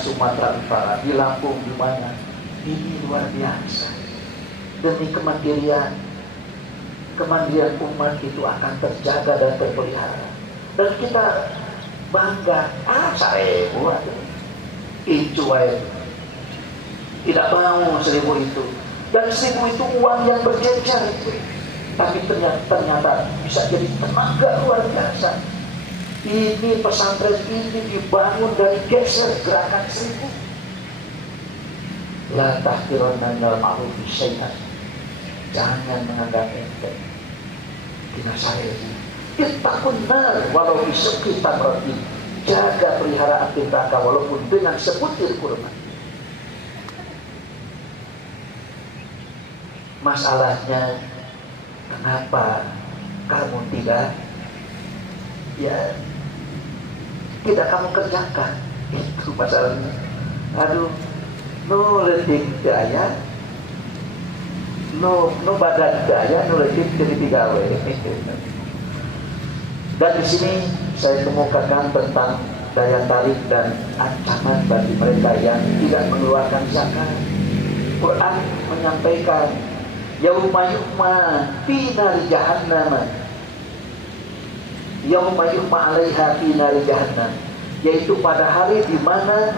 Sumatera Utara, di Lampung, di mana. Ini luar biasa. Demi kemandirian umat itu akan terjaga dan terpelihara. Dan kita bangga, 1000 itu tidak mau 1000 itu, dan 1000 itu uang yang berjejer, tapi ternyata bisa jadi tenaga luar biasa. Ini pesantren ini dibangun dari geser gerakan 1000. La tahqiranna minal ma'rufi syai'an. Jangan menganggap enteng. Tina 1000. Kita benar walau bisaqi tamratin. Jaga pelihara api neraka walaupun dengan sebutir kurma. Masalahnya, kenapa kamu tidak kamu kerjakan? Itu masalahnya. Aduh, nu leutik teu aya, nu badan teu aya, nu leutik teu digawe. Dan di sini saya kemukakan tentang daya tarik dan ancaman bagi mereka yang tidak mengeluarkan zakat. Quran menyampaikan, yauma yuhma fi nari jahannam, yauma yuhma 'alaiha fi nari jahannam, yaitu pada hari di mana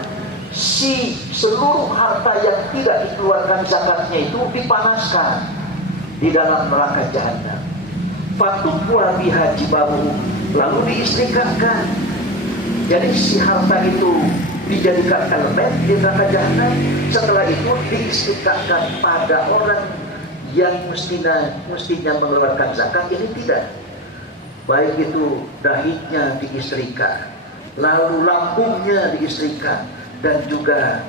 seluruh harta yang tidak dikeluarkan zakatnya itu dipanaskan di dalam neraka jahannam. Fatukwa biha jibahu, lalu diistrikakan. Jadi si harta itu dijadikan elemen di neraka jahanam. Setelah itu diistrikakan pada orang yang mestinya mengeluarkan zakat, ini tidak. Baik itu dahinya diistrika, lalu lambungnya diistrika, dan juga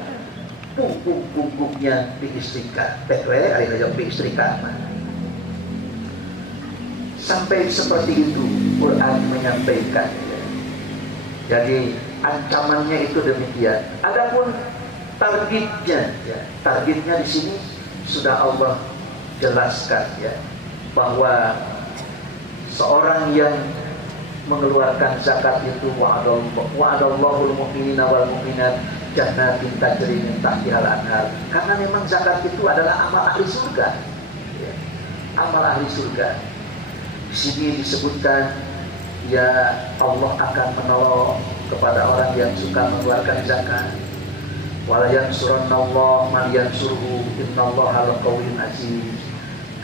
punggung-punggungnya diistrika. Tekwe akhirnya yang diistrika. Sampai seperti itu Quran menyampaikan. Jadi ancamannya itu demikian. Adapun targetnya, targetnya di sini sudah Allah jelaskan, bahwa seorang yang mengeluarkan zakat itu wa'adallahul mu'minina wal mu'minat jannatin tajri min tahtihal anhar. Karena memang zakat itu adalah amal ahli surga. Amal ahli surga. Di sini disebutkan, Allah akan menolong kepada orang yang suka mengeluarkan zakat. Wala yansurannallahu man yansurhu innallaha laqawiyyun aziz.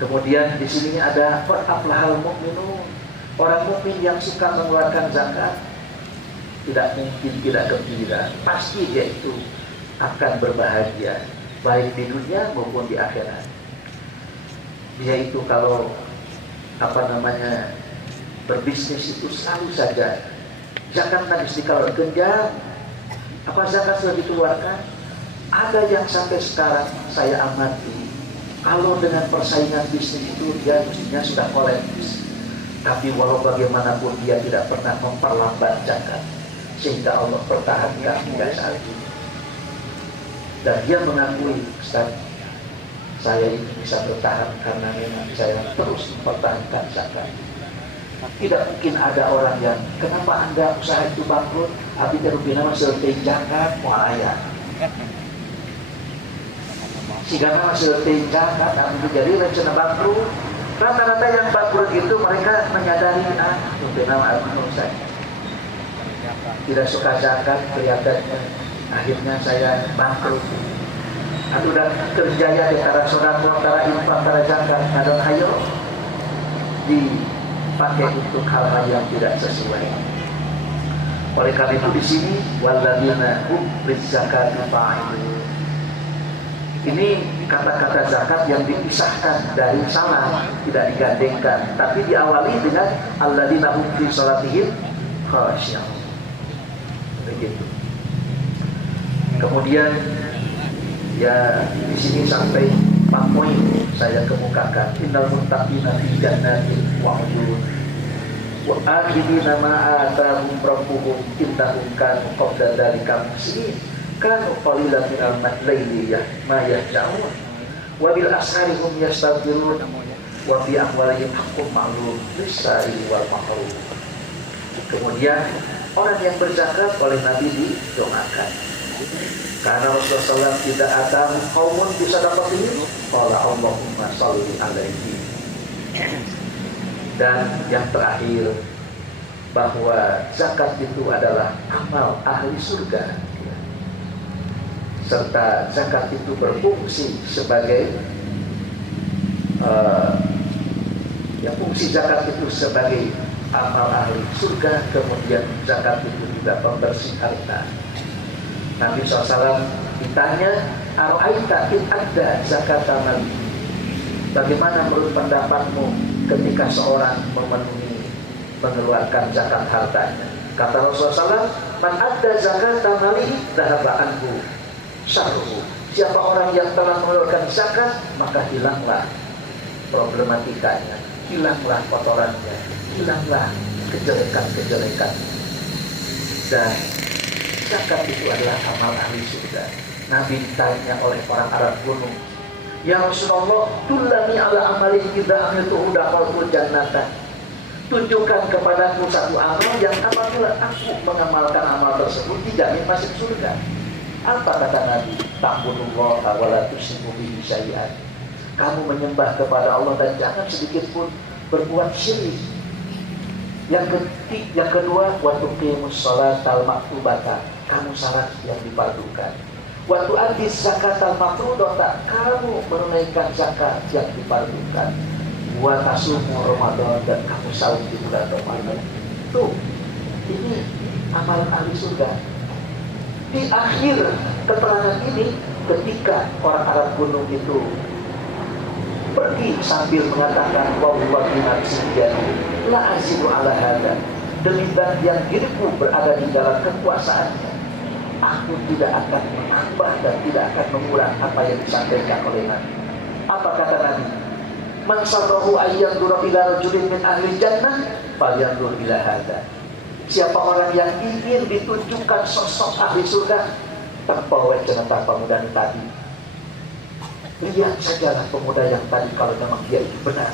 Kemudian di sini ada aflahal mu'minun. Orang mukmin yang suka mengeluarkan zakat tidak mungkin tidak gembira. Pasti dia itu akan berbahagia, baik di dunia maupun di akhirat. Dia itu kalau berbisnis itu selalu saja zakat tadi kalau genjang, zakat sudah dikeluarkan. Ada yang sampai sekarang saya amati, kalau dengan persaingan bisnis itu dia mestinya sudah kolaps, tapi walau bagaimanapun dia tidak pernah memperlambat zakat, sehingga Allah pertahankan hingga saat ini. Dan dia mengakui, Ustaz, saya ini bisa bertahan karena memang saya terus mempertahankan zakat. Tidak mungkin ada orang yang, kenapa Anda usaha itu bangkrut? Abi terubina selesai zakat mualaya. Sehingga selesai zakat, Abi jadi rencana bangkrut. Rata-rata yang bangkrut itu mereka menyadari, rubina saya tidak suka zakat, kelihatannya akhirnya saya bangkrut. Atau udah kerjanya di antara saudara, antara infak, antara zakat, dan ayo dipakai untuk hal-hal yang tidak sesuai. Oleh karena itu di sini walladzina hum lizzakati fa'ilun. Ini kata-kata zakat yang dipisahkan dari salam, tidak digandengkan, tapi diawali dengan alladzina hum fi shalatihim khashi'un. Begitu. Kemudian ya di sini sampai 4 poin saya kemukakan. Innal muttaqina fi jannatin wa 'uyun wa akhidina ma atahum rabbuhum innahum kanu qabla dzalika muhsinin kanu qalilan minal laili ma yahja'un wa bil ashari hum yastaghfirun wa fi amwalihim haqqun ma'lum lis-sa'ili wal mahrum. Kemudian orang yang berzakat oleh Nabi didoakan. Karena Rasulullah SAW tidak ada qaumun bisa dapat ini, qala Allahumma shalli alaihi. Dan yang terakhir, bahwa zakat itu adalah amal ahli surga, serta zakat itu berfungsi sebagai fungsi zakat itu sebagai amal ahli surga. Kemudian zakat itu juga pembersih harta. Nabi SAW ditanya, "Ara'aita in adda zakat mali?" Bagaimana menurut pendapatmu ketika seorang mengeluarkan zakat hartanya? Kata Rasulullah SAW, "Man adda zakat mali dhahaba anhu syarruhu." Siapa orang yang telah mengeluarkan zakat, maka hilanglah problematikanya, hilanglah kotorannya, hilanglah kejelekan-kejelekan. Dan zakat itu adalah amal ahli surga. Nabi ditanya oleh orang Arab kuno, "Ya Rasulullah, dullani ala amalin idza amiltu udkhulul jannata." Tunjukkan kepadaku satu amal yang apabila aku mengamalkan amal tersebut dijamin masuk surga. Apa kata Nabi? Ta'budullaha wa la tusyriku bihi syai'an. Kamu menyembah kepada Allah dan jangan sedikit pun berbuat syirik. Yang kedua, wa tuqimus sholatal maktubata. Kamu salat yang difardukan. Wa tu'addiz zakatal mafrudata. Kamu menunaikan zakat yang difardukan. Wa tasumu Ramadan, dan kamu saum di bulan Ramadan. Tuh, ini amal ahli surga. Di akhir keterangan ini, ketika orang Arab kuno itu pergi sambil mengatakan, "Wallahi nafsi biyadihi la azidu ala hada." Demi zat yang diriku berada di dalam kekuasaannya, aku tidak akan menambah dan tidak akan mengurangi apa yang disampaikan oleh Nabi. Apa kata Nabi? "Man sarrahu ayyanzura ila rajulin min ahli jannah falyanzur ila hada." Siapa orang yang ingin ditunjukkan sosok ahli surga, tanpa wajah pemuda tadi, lihat sajalah pemuda yang tadi, kalau memang dia itu benar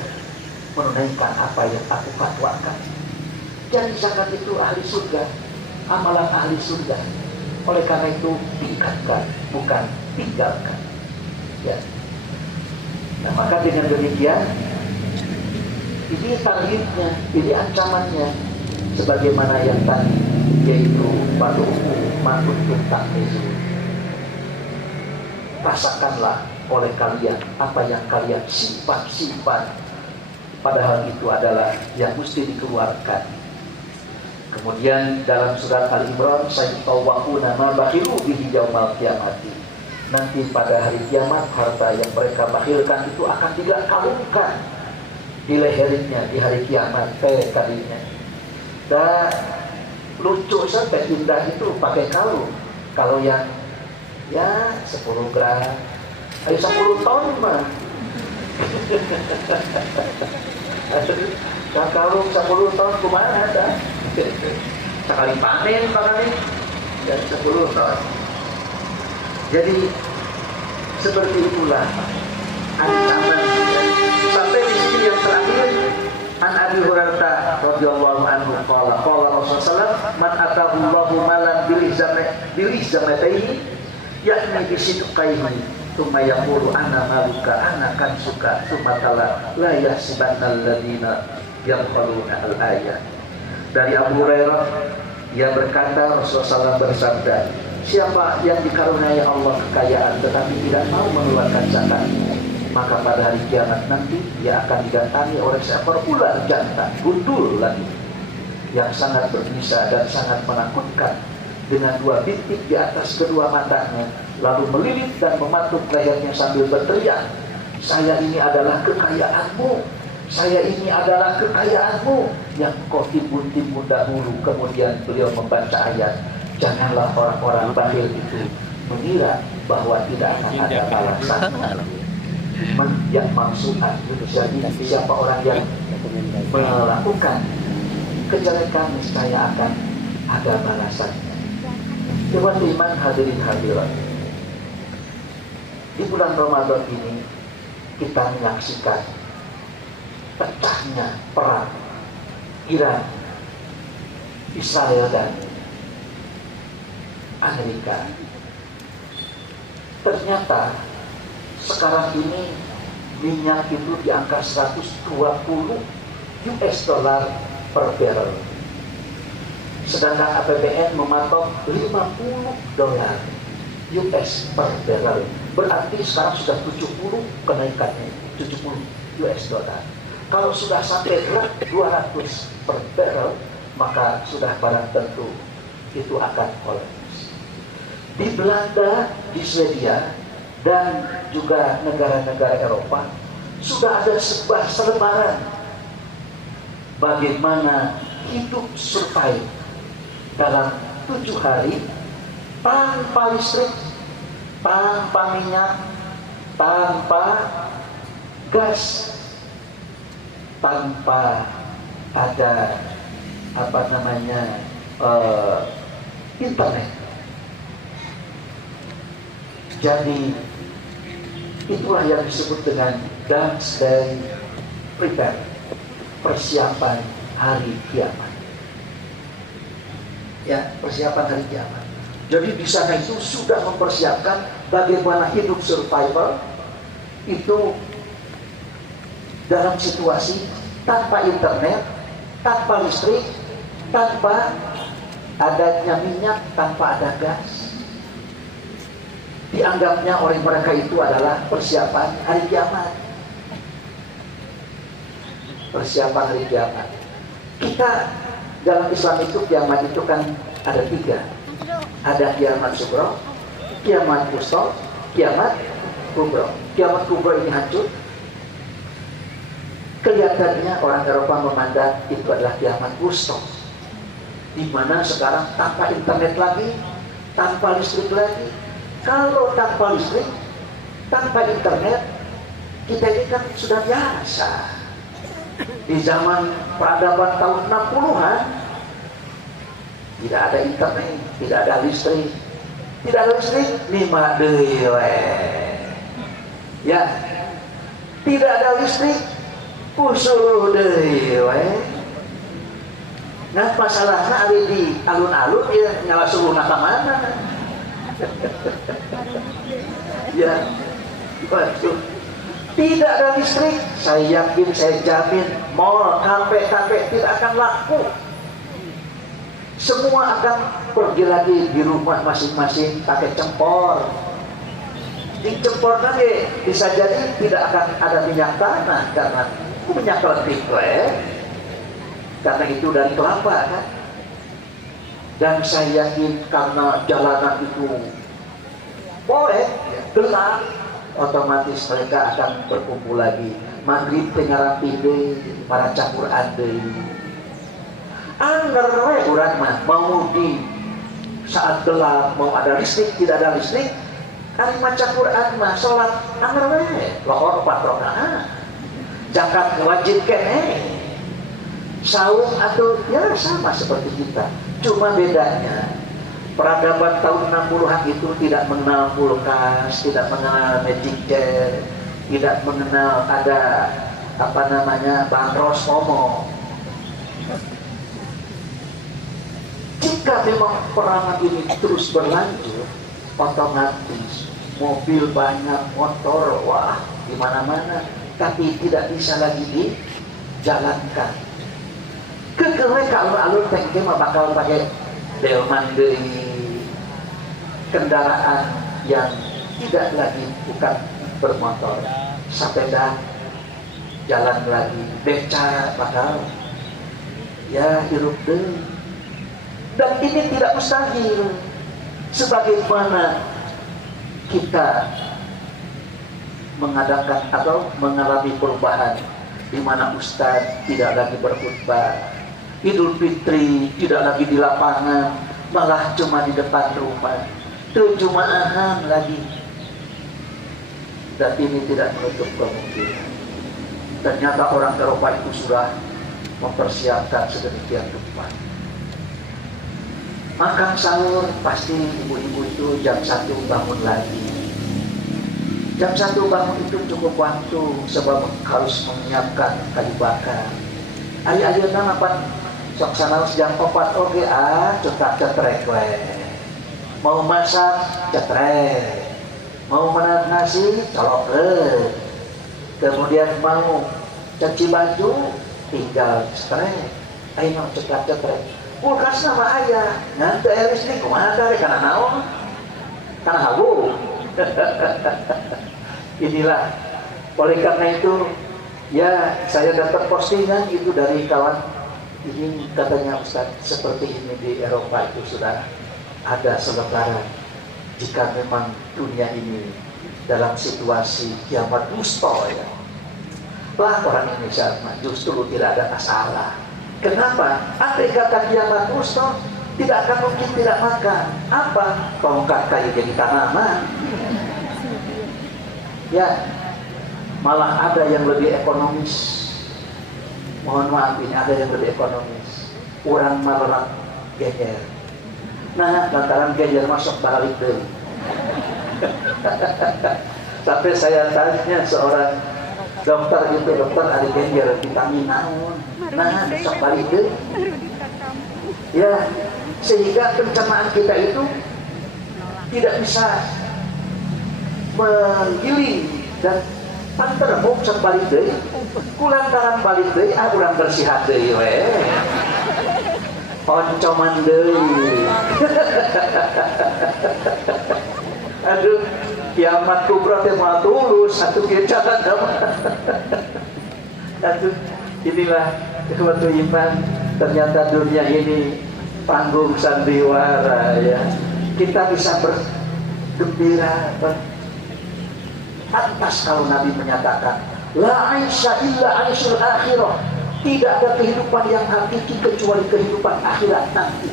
menunaikan apa yang aku fatwakan. Jadi zakat itu ahli surga, amalan ahli surga. Oleh karena itu tingkatkan, bukan tinggalkan. Ya. Nah, maka dengan demikian, ini targetnya, ini ancamannya, sebagaimana yang tadi, yaitu padu'u ma'tutum ta'mizu. Rasakanlah oleh kalian apa yang kalian simpan. Padahal itu adalah yang mesti dikeluarkan. Kemudian dalam surat Al-Imran, sayutawwaquna ma bakhilu bihi yaumal qiyamati. Nanti pada hari kiamat, harta yang mereka bakhilkan itu akan tidak kalungkan di lehernya di hari kiamat tadinya. Dan lucu sampai indah itu pakai kalung. Kalau yang ya 10 gram, 10 ton mah. Kalung 10 ton kemana ada? Sekali panen makanya dan 10 ton. Jadi seperti itulah ancaman. Sampai di sini yang terakhir, An Abi Hurairah radhiyallahu anhu qala Rasulullah sallallahu man atahu Allahu malan bil izamataini yakni bisidqaihi thumma yaqulu ana maluka ana kansuka thumma tala la yahsibanna alladziina yaquluna al-ayat. Dari Abu Hurairah, ia berkata, Rasulullah SAW bersabda, siapa yang dikaruniai Allah kekayaan tetapi tidak mau mengeluarkan zakat, maka pada hari kiamat nanti dia akan didatangi oleh seekor ular jantan, gundul lagi. yang sangat berbisa dan sangat menakutkan, dengan 2 bintik di atas kedua matanya, lalu melilit dan mematuk lehernya sambil berteriak, "Saya ini adalah kekayaanmu, saya ini adalah kekayaanmu yang kau timbun-timbun dahulu." Kemudian beliau membaca ayat, "Janganlah orang-orang bakhil itu mengira bahwa tidak akan ada balasan." Yang maksudnya, jadi siapa orang yang melakukan kejelekan niscaya akan ada balasannya. Dewan iman hadirin hadirat, di bulan Ramadan ini kita menyaksikan pecahnya perang Iran, Israel dan Amerika. Ternyata sekarang ini minyak itu di angka 120 US dollar per barrel. Sedangkan APBN mematok 50 dolar US per barrel. Berarti sekarang sudah 70 kenaikannya, 70 US dollar. Kalau sudah sampai 200 per barrel, maka sudah barang tentu itu akan kolaps. Di Belanda, di Swedia, dan juga negara-negara Eropa sudah ada sebuah selebaran bagaimana hidup survive dalam 7 hari tanpa listrik, tanpa minyak, tanpa gas, tanpa ada internet. Jadi itulah yang disebut dengan Doomsday Prepare, persiapan hari kiamat. Ya, persiapan hari kiamat. Jadi di sana itu sudah mempersiapkan bagaimana hidup survival itu dalam situasi tanpa internet, tanpa listrik, tanpa adanya minyak, tanpa ada gas. Dianggapnya oleh mereka itu adalah persiapan hari kiamat. Persiapan hari kiamat. Kita dalam Islam itu kiamat itu kan ada 3. Ada kiamat sugro, kiamat wusta, kiamat kubro. Kiamat kubro ini hancur. Kelihatannya orang Eropa memandang itu adalah kiamat wusta, di mana sekarang tanpa internet lagi, tanpa listrik lagi. Kalau tanpa listrik, tanpa internet, kita ini kan sudah biasa. Di zaman peradaban tahun 60-an, tidak ada internet, tidak ada listrik. Tidak ada listrik, lima dewe. Ya, tidak ada listrik, usul dewe. Nah, masalahnya ada di alun-alun, ya nyala suruh nak mana? Ya, betul. Tidak ada listrik, saya yakin, saya jamin, mall, kafe tidak akan laku. Semua akan pergi lagi di rumah masing-masing pakai cempor. Di cempor nanti bisa jadi tidak akan ada minyak tanah karena minyak kelebih, karena itu dari kelapa kan. Dan saya yakin karena jalanan itu boleh gelap, otomatis mereka akan berkumpul lagi. Maghrib tengah rapi para campur adai. Angger urang mah mau di saat gelap, mau ada listrik, tidak ada listrik, kali maca Quran mah salat angger we, lohor 4 rakaat. Zakat wajib kene. Saum atau ya sama seperti kita. Cuma bedanya peradaban tahun 60-an itu tidak mengenal kulkas, tidak mengenal magic jar, tidak mengenal ada bandros momo. Jika memang perangan ini terus berlanjut, otomatis mobil banyak, motor, wah di mana-mana, tapi tidak bisa lagi dijalankan. Kekewe kalau alur tengke mah bakal pakai delman dari kendaraan yang tidak lagi bukan bermotor, sepeda jalan lagi, beca bakal Ya hirup deui. Dan ini tidak mustahil. Sebagaimana kita mengadakan atau mengalami perubahan di mana ustadz tidak lagi berkhutbah, Idul Fitri tidak lagi di lapangan, malah cuma di depan rumah, terjumaahan lagi. Dan ini tidak menutup kemungkinan ternyata orang Eropa itu sudah mempersiapkan sedemikian rupa. Makan sahur pasti ibu-ibu itu jam 1 bangun lagi. Jam 1 bangun itu cukup waktu sebab harus menyiapkan kayu bakar. Ayah-ayahnya apa? Sok sanaos jam 4 oke cetak cetrek we. Mau masak cetrek. Mau menang nasi colok. Kemudian mau cuci baju tinggal cetrek. Ayo cetak cetrek. Kulkas nama ayah. Nanti air listrik kumaha dari kana naon? Kana hawu. Inilah, oleh karena itu ya saya dapat postingan itu dari kawan ini, katanya Ustaz seperti ini di Eropa itu sudah ada selebaran jika memang dunia ini dalam situasi kiamat wusta ya. Lah orang Indonesia justru tidak ada masalah. Kenapa? Andai kata kiamat wusta tidak akan mungkin tidak makan. Apa? Tongkat kayu jadi tanaman. Ya, malah ada yang lebih ekonomis. Mohon maaf ini ada yang lebih ekonomis. Orang malerak geger. Nah, lantaran geger masuk balik deh. Sampai saya tanya seorang dokter itu, dokter ada geger vitamin naon. Nah, masuk balik deh. Ya, sehingga pencernaan kita itu tidak bisa menggiling dan pantermuk sok balik deui. Kulantaran balik deui urang bersihat deui we. Oncoman deui. Aduh, kiamat kubra teh moal tulus satu kecalan mah. Aduh, inilah ikhwatul iman, ternyata dunia ini panggung sandiwara ya. Kita bisa bergembira. Atas kalau Nabi menyatakan la aisha illa aishul akhirah, tidak ada kehidupan yang hakiki kecuali kehidupan akhirat nanti.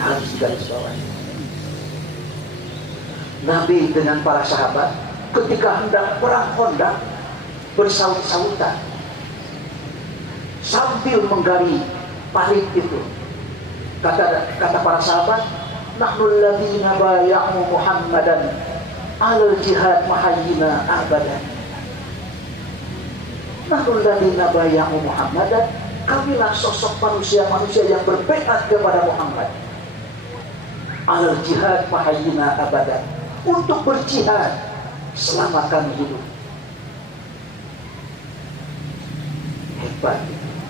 Harus digarisbawahi. Nabi dengan para sahabat ketika hendak perang Khandaq bersaut-sautan sambil menggali parit itu. Kata para sahabat, nahnu alladziina bay'u Muhammadan 'alal jihad mahayyina abadan. Nahnu alladziina bay'u Muhammadan, kamilah sosok manusia-manusia yang berbaiat kepada Muhammad. 'Alal jihad mahayyina abadan, untuk berjihad selama kami hidup. Hebat.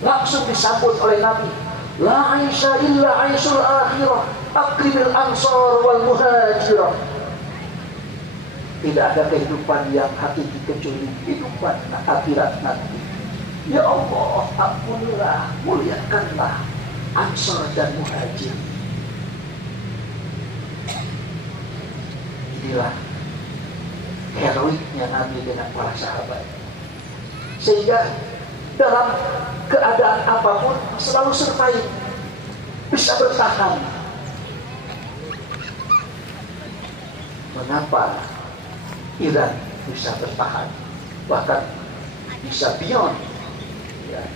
Langsung disambut oleh Nabi. La aisha illa aishul akhirah, akrimil ansar wal muhajirah. Tidak ada kehidupan yang hakiki kecuali kehidupan akhirat nanti. Ya Allah, ampunilah, muliakanlah ansar dan muhajir. Inilah heroiknya Nabi dengan para sahabat. Sehingga dalam keadaan apapun selalu survive, bisa bertahan. Mengapa Iran bisa bertahan, bahkan bisa beyond ya,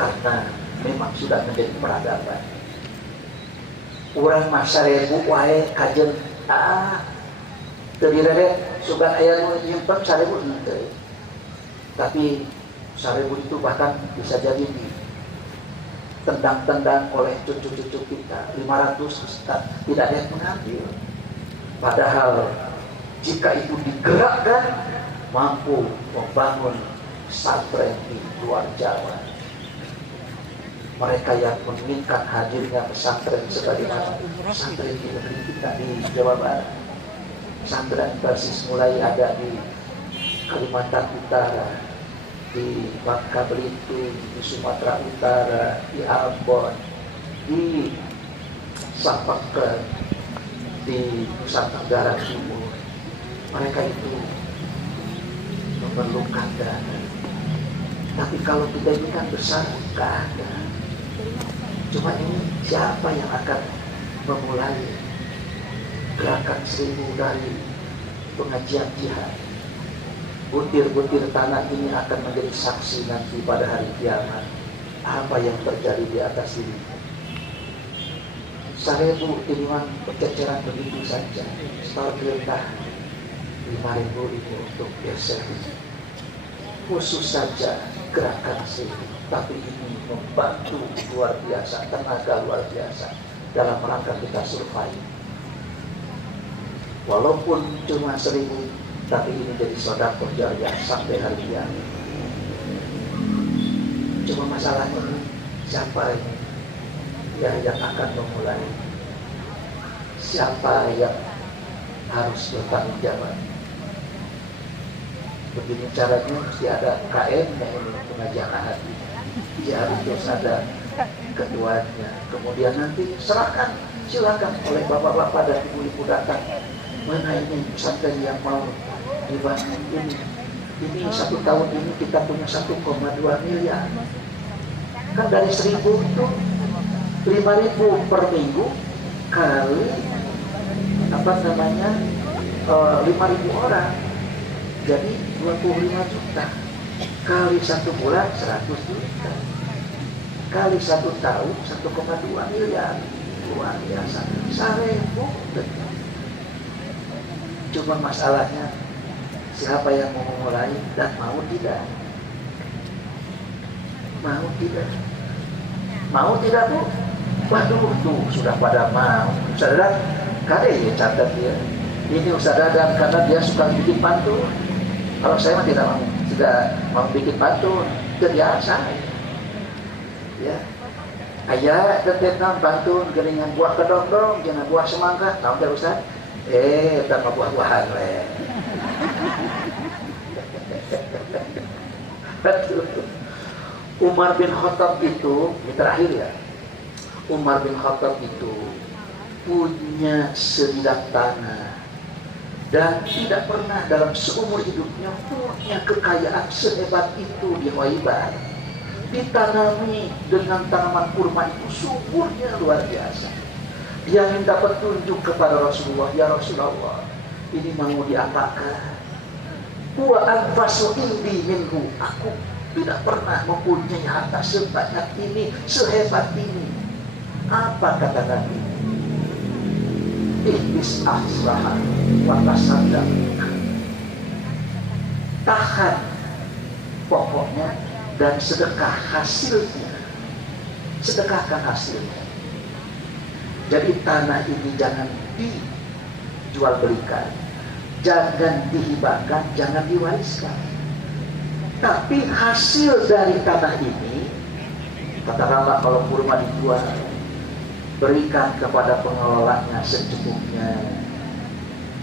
karena memang sudah menjadi peradaban. Orang masa rebu wae kajen tadi rere sugan aya nu nyimpen sarebu henteu. Tapi sarebu itu bahkan bisa jadi ditendang-tendang oleh cucu-cucu kita. 500 tidak ada yang mengambil. Padahal jika itu digerakkan mampu membangun pesantren di luar Jawa. Mereka yang menginginkan hadirnya pesantren sebagaimana pesantren di negeri kita di Jawa Barat. Pesantren basis mulai ada di Kalimantan Utara, di di Bangka Belitung, di Sumatera Utara, di Ambon, di Sapeken, di Nusa Tenggara Timur. Mereka itu memerlukan dana. Tapi kalau kita ini kan besar, nggak ada. Cuma ini siapa yang akan memulai gerakan 1000 dari pengajian jihad? Butir-butir tanah ini akan menjadi saksi nanti pada hari kiamat apa yang terjadi di atas ini. 1000 iniwan berceceran begitu saja. Setelah perintah 5.000 itu untuk geser. Khusus saja gerakan sini, tapi ini membantu luar biasa, tenaga luar biasa dalam rangka kita survive. Walaupun cuma 1000, tapi ini jadi sedekah jariah sampai hari kiamat. Cuma masalahnya siapa ini yang akan memulai? Siapa yang harus bertanggung jawab? Begini caranya, mesti ada KM-nya ini, pengajian hati. Ya harus ada ketuanya. Kemudian nanti serahkan, silakan oleh bapak-bapak dan ibu-ibu datang. Mana ini pesantren yang mau dibangun ini? Ini 1 tahun ini kita punya 1,2 miliar. Kan dari 1000 itu 5.000 per minggu kali 5.000 orang. Jadi 25 juta kali 1 bulan 100 juta kali 1 tahun 1,2 miliar. Luar biasa. 1000. Cuma masalahnya siapa yang mau memulai dan mau tidak? Mau tidak Bu? Waduh tuh sudah pada mau. Saudara, kade ya catat dia. Ini Ustaz Dadang karena dia suka bikin pantun. Kalau saya mah tidak mau, tidak mau bikin pantun, itu biasa. Ya, ayah tetap pantun geningan buah kedong-dong, jangan buah semangka, tahu tidak Ustaz? Tambah buah-buahan leh. Umar bin Khattab itu, ini terakhir ya. Umar bin Khattab itu punya sebidang tanah dan tidak pernah dalam seumur hidupnya punya kekayaan sehebat itu di Khaybar. Ditanami dengan tanaman kurma itu suburnya luar biasa. Dia minta petunjuk kepada Rasulullah, ya Rasulullah, ini mau diapakan? Wa anfasu indi minhu, aku tidak pernah mempunyai harta sebanyak ini, sehebat ini. Apa kata Nabi? Ihbis asraha wa tasaddaq. Tahan pokoknya dan sedekah hasilnya. Sedekahkan hasilnya. Jadi tanah ini jangan dijual belikan, jangan dihibahkan, jangan diwariskan. Tapi hasil dari tanah ini, katakanlah kalau kurma dijual, berikan kepada pengelolanya secukupnya.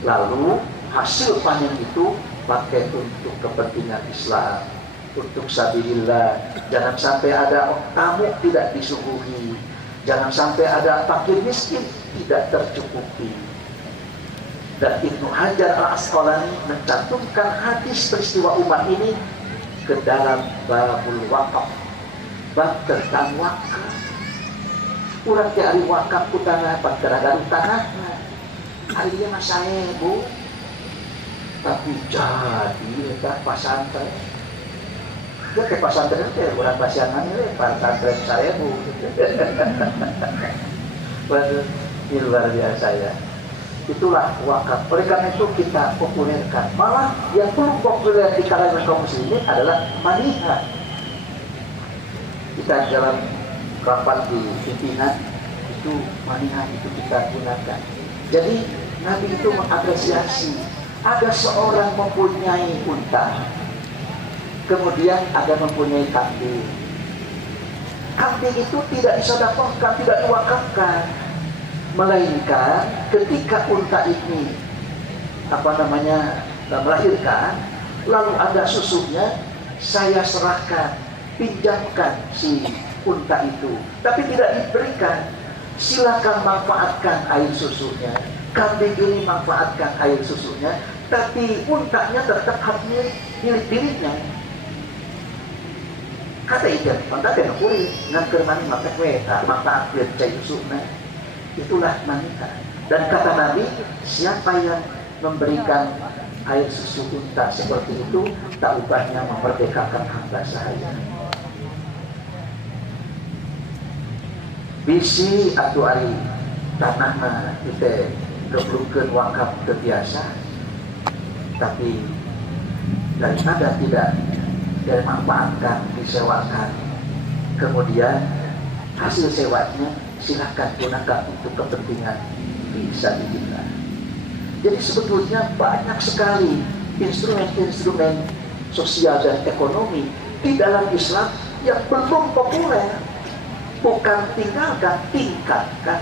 Lalu hasil panen itu pakai untuk kepentingan Islam, untuk sabilillah. Jangan sampai ada tamu tidak disuguhi. Jangan sampai ada fakir miskin tidak tercukupi. Dan Ibnu Hajar Al-Asqalani mencantumkan hadis peristiwa umat ini ke dalam babul wakaf, bab tentang wakaf. Urang teh ari wakaf ku tanah panteragan tanahna. Ari dia mah 1000. Tapi jadi eta pasantren. Dia ke pasantren teh urang pasiangan we pasantren 1000. Waduh, ini luar biasa ya. Itulah wakaf. Oleh karena itu kita populerkan. Malah yang perlu populer di kalangan kaum muslimin adalah maniha. Kita dalam rapat di pimpinan itu maniha itu kita gunakan. Jadi Nabi itu mengapresiasi. Ada seorang mempunyai unta, kemudian ada mempunyai kambing. Kambing itu tidak disedekahkan, tidak diwakafkan, melainkan ketika unta ini melahirkan, lalu ada susunya, saya serahkan, pinjamkan si unta itu, tapi tidak diberikan. Silakan manfaatkan air susunya, kambing ini manfaatkan air susunya, tapi untanya tetap harus milik dirinya. Kata itu, unta dan kulit ngangker mani maka weta manfaat dia cai susunya, itulah manita. Dan kata Nabi, siapa yang memberikan air susu unta seperti itu, tak ubahnya memerdekakan hamba saya. Bisi atau ari tanahna kita geblukeun wakaf terbiasa, tapi daripada tidak dimanfaatkan, disewakan, kemudian hasil sewanya silahkan gunakan untuk kepentingan fisabilillah. Jadi sebetulnya banyak sekali instrumen-instrumen sosial dan ekonomi di dalam Islam yang belum populer. Bukan tinggalkan, tingkatkan.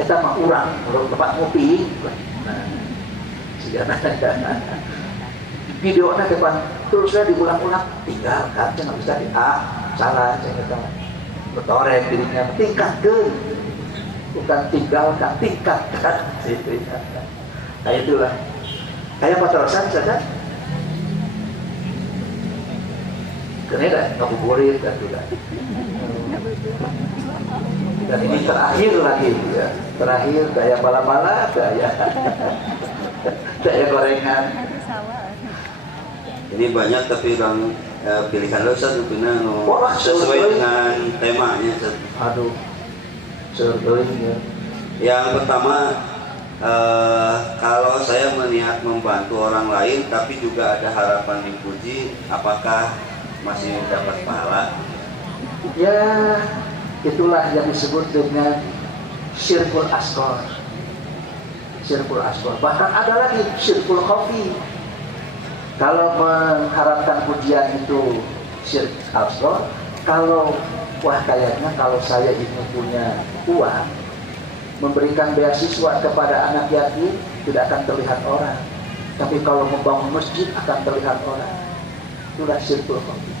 Kita mah urang kalau tempat ngopi. Nah, videonya depan terus saya diulang-ulang, tinggalkan, jangan bisa salah, saya kata betoreng dirinya, tingkatkan, bukan tinggalkan, tingkatkan. Nah itulah, kayak patrosan saja. Kena dah, ngabuburit dan juga. Dan ini terakhir lagi ya. Terakhir gaya bala-bala, gaya gorengan. Ini banyak tapi bang pilihan lo tentunya sesuai dengan temanya. Aduh, sebetulnya. Yang pertama, kalau saya meniat membantu orang lain tapi juga ada harapan dipuji, apakah masih dapat pahala? Ya, itulah yang disebut dengan syirkul asghar. Syirkul asghar. Bahkan ada lagi syirkul khafi. Kalau mengharapkan pujian itu syirk asghar, kalau wah kayaknya kalau saya ini punya uang, memberikan beasiswa kepada anak yatim tidak akan terlihat orang. Tapi kalau membangun masjid akan terlihat orang. Itulah syirkul khafi.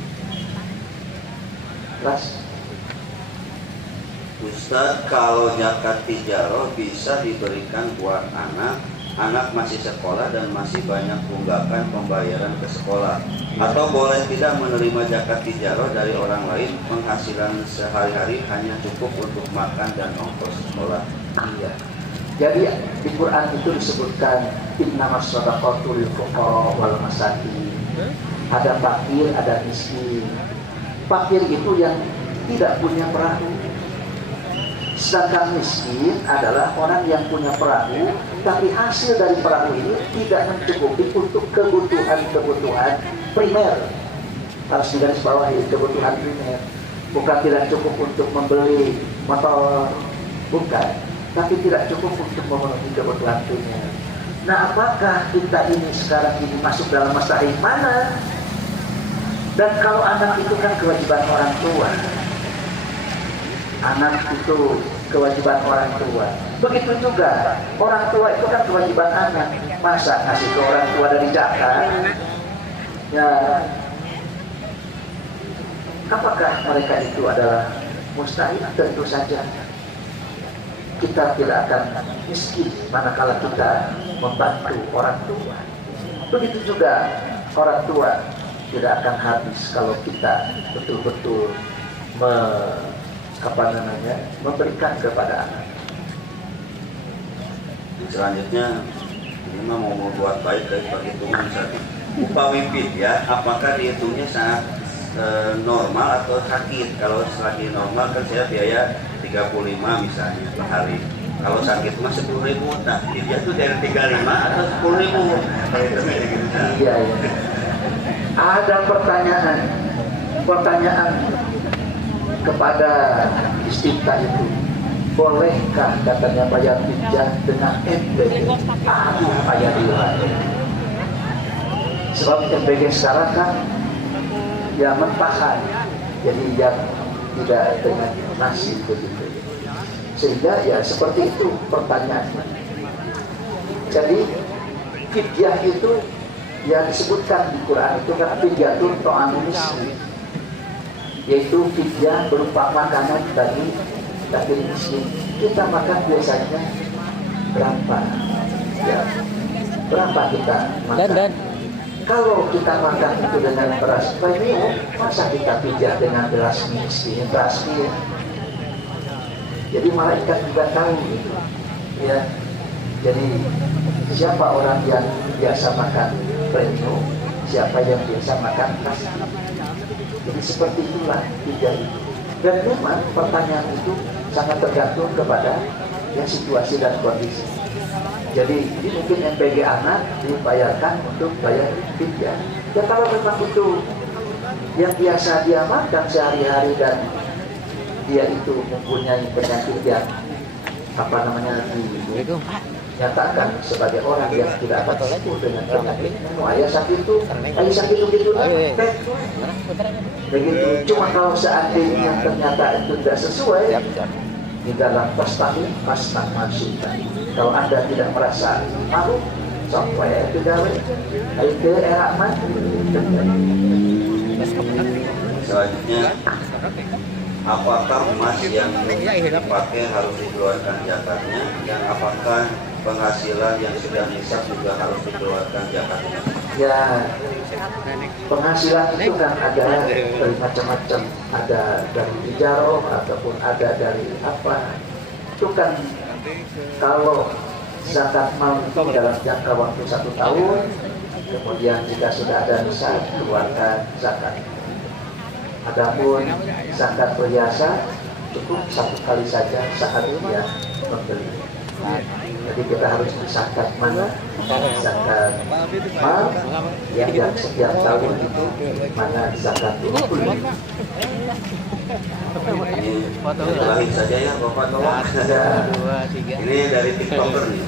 Ustadz, kalau zakat tijaroh bisa diberikan buat anak masih sekolah dan masih banyak tunggakan pembayaran ke sekolah, atau boleh tidak menerima zakat tijaroh dari orang lain, penghasilan sehari-hari hanya cukup untuk makan dan ongkos sekolah? Iya. Jadi di Quran itu disebutkan innamas shadaqatu lil fuqara wal masakin. Ada fakir, ada miskin. Fakir itu yang tidak punya perahu. Sedangkan miskin adalah orang yang punya perahu, tapi hasil dari perahu ini tidak mencukupi untuk kebutuhan primer. Harus digaris bawahi, kebutuhan primer. Bukan tidak cukup untuk membeli motor, bukan, tapi tidak cukup untuk memenuhi kebutuhan primer. Nah, apakah kita ini sekarang ini masuk dalam masa mana? Dan kalau anak itu kan kewajiban orang tua. Anak itu kewajiban orang tua. Begitu juga orang tua itu kan kewajiban anak. Masa ngasih ke orang tua dari zakat? Ya, apakah mereka itu adalah mustahil? Tentu saja. Kita tidak akan miskin manakala kita membantu orang tua. Begitu juga orang tua tidak akan habis kalau kita betul-betul memberikan kepada anak. Selanjutnya, ini mah mau membuat baik dari perhitungan misalnya upah wimpit ya, apakah dihitungnya sangat normal atau sakit? Kalau selagi normal kan saya biaya 35 misalnya per hari. Kalau sakit mah 10.000, nah dia tuh dari 35 atau 10.000. Iya. Ada pertanyaan kepada istifta itu, bolehkah katanya bayar pinjam dengan MBG? Aduh, ayah lihat. Sebab MBG sekarang kan ya mentahan, jadi yang tidak dengan nasib begitu. Sehingga ya seperti itu pertanyaannya. Jadi fidyah itu Ya disebutkan di Quran itu kan fidyatun ta'amun miskin, yaitu fidyah berupa makanan bagi miskin. Kita makan biasanya berapa? Ya, berapa kita makan? Kalau kita makan itu dengan beras premium, masa kita pijat dengan beras miskin? Jadi malaikat juga tahu gitu. Ya, jadi siapa orang yang biasa makan premium, siapa yang biasa makan nasi. Jadi seperti itulah pijat itu. Dan memang pertanyaan itu sangat tergantung kepada ya, situasi dan kondisi. Jadi ini mungkin MPG anak dibayarkan untuk bayar pijat. Ya kalau memang itu yang biasa dia makan sehari-hari dan dia itu mempunyai penyakit yang dinyatakan sebagai orang yang tidak dapat sembuh dengan penyakit. Ayah sakit itu begitu begitu. Cuma kalau seandainya ternyata itu tidak sesuai di dalam pastahil pastah masukkan. Kalau Anda tidak merasa malu, sampai pegawai, itu eraman. Selanjutnya, apakah emas yang dipakai harus dikeluarkan zakatnya, dan apakah penghasilan yang sudah nisab juga harus dikeluarkan zakatnya? Ya, penghasilan itu kan ada dari macam-macam, ada dari tijaroh ataupun ada dari apa. Itu kan kalau zakat mal itu dalam jangka waktu 1 tahun, kemudian jika sudah ada nisab keluarkan zakat. Adapun zakat perhiasan cukup 1 kali saja saat dia membeli. Jadi kita harus zakat mana? Zakat mal yang setiap tahun itu mana zakat itu. Ini terakhir saja ya Bapak tolong. Ini dari TikToker nih.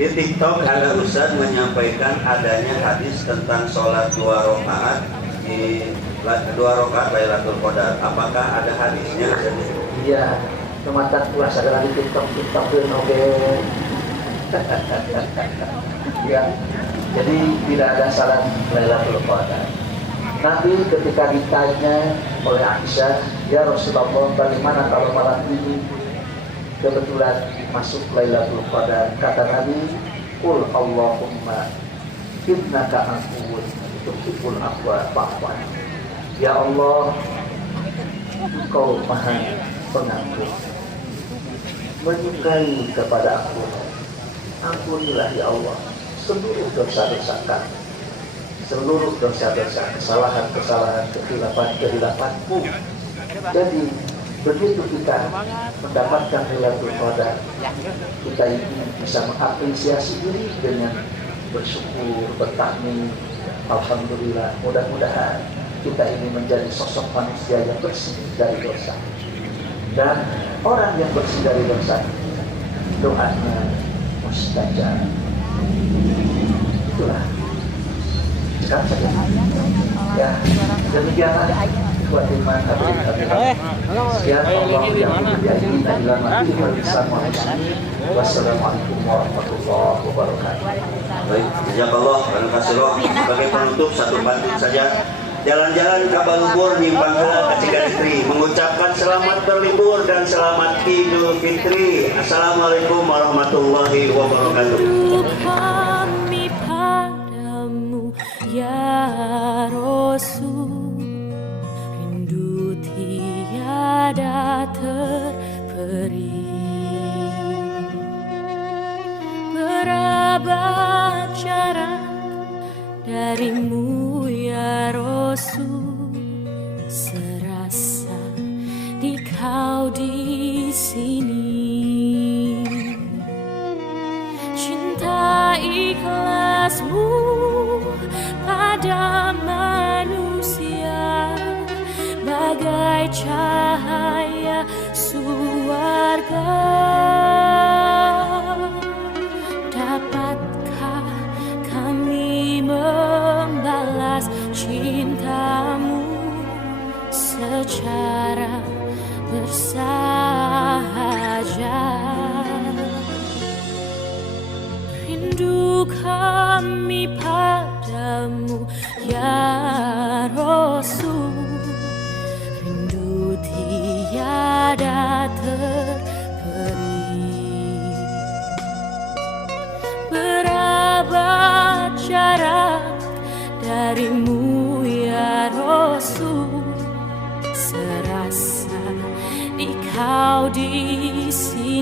Di TikTok ada Ustaz menyampaikan adanya hadis tentang sholat 2 rakaat di 2 rakaat Lailatul Qadar. Apakah ada hadisnya? Iya, kematan puasa adalah di TikTok oke. Ya, jadi tidak ada salat Lailatul Qadar. Nabi ketika ditanya oleh Aisyah, ya Rasulullah, bagaimana kalau malam ini kebetulan masuk Lailatul Qadar? Kata Nabi, Qul Allahumma innaka afuwwun tuhibbul afwa fa'fu anni. Ya Allah, Engkau Maha Pengampun, menyukai kepada aku. Ampunilah ya Allah seluruh dosa-dosa kami, seluruh dosa-dosa, kesalahan-kesalahan, kehilapan-kehilapanku. Jadi begitu kita mendapatkan Lailatul Qadar, kita ini bisa mengapresiasi diri dengan bersyukur, bertakmir. Alhamdulillah, mudah-mudahan kita ini menjadi sosok manusia yang bersih dari dosa. Dan orang yang bersih dari dosa, doanya mustajab. Itulah. Sekarang saja. Ya, demikianlah buat iman sekian Allah yang dibiayai kita dalam hati bersama muslim. Wassalamualaikum warahmatullahi wabarakatuh. Baik, jazakallah khairan katsira. Sebagai penutup satu bait saja. Jalan-jalan ke Balubur nyimpang ke Cigatri mengucapkan selamat berlibur dan selamat Idul Fitri. Assalamualaikum warahmatullahi wabarakatuh. Kami padamu ya Rasul, rindu tiada terperi. Berabad jarak darimu ya Rasul, serasa di kau di sini. Cinta ikhlasmu pada manusia bagai cahaya surga. Dapatkah kami membalas cintamu secara bersahaja? Rindu rindu kami padamu ya Rasul, rindu tiada terperi. Berabad jarak darimu ya Rasul, serasa di kau di sini.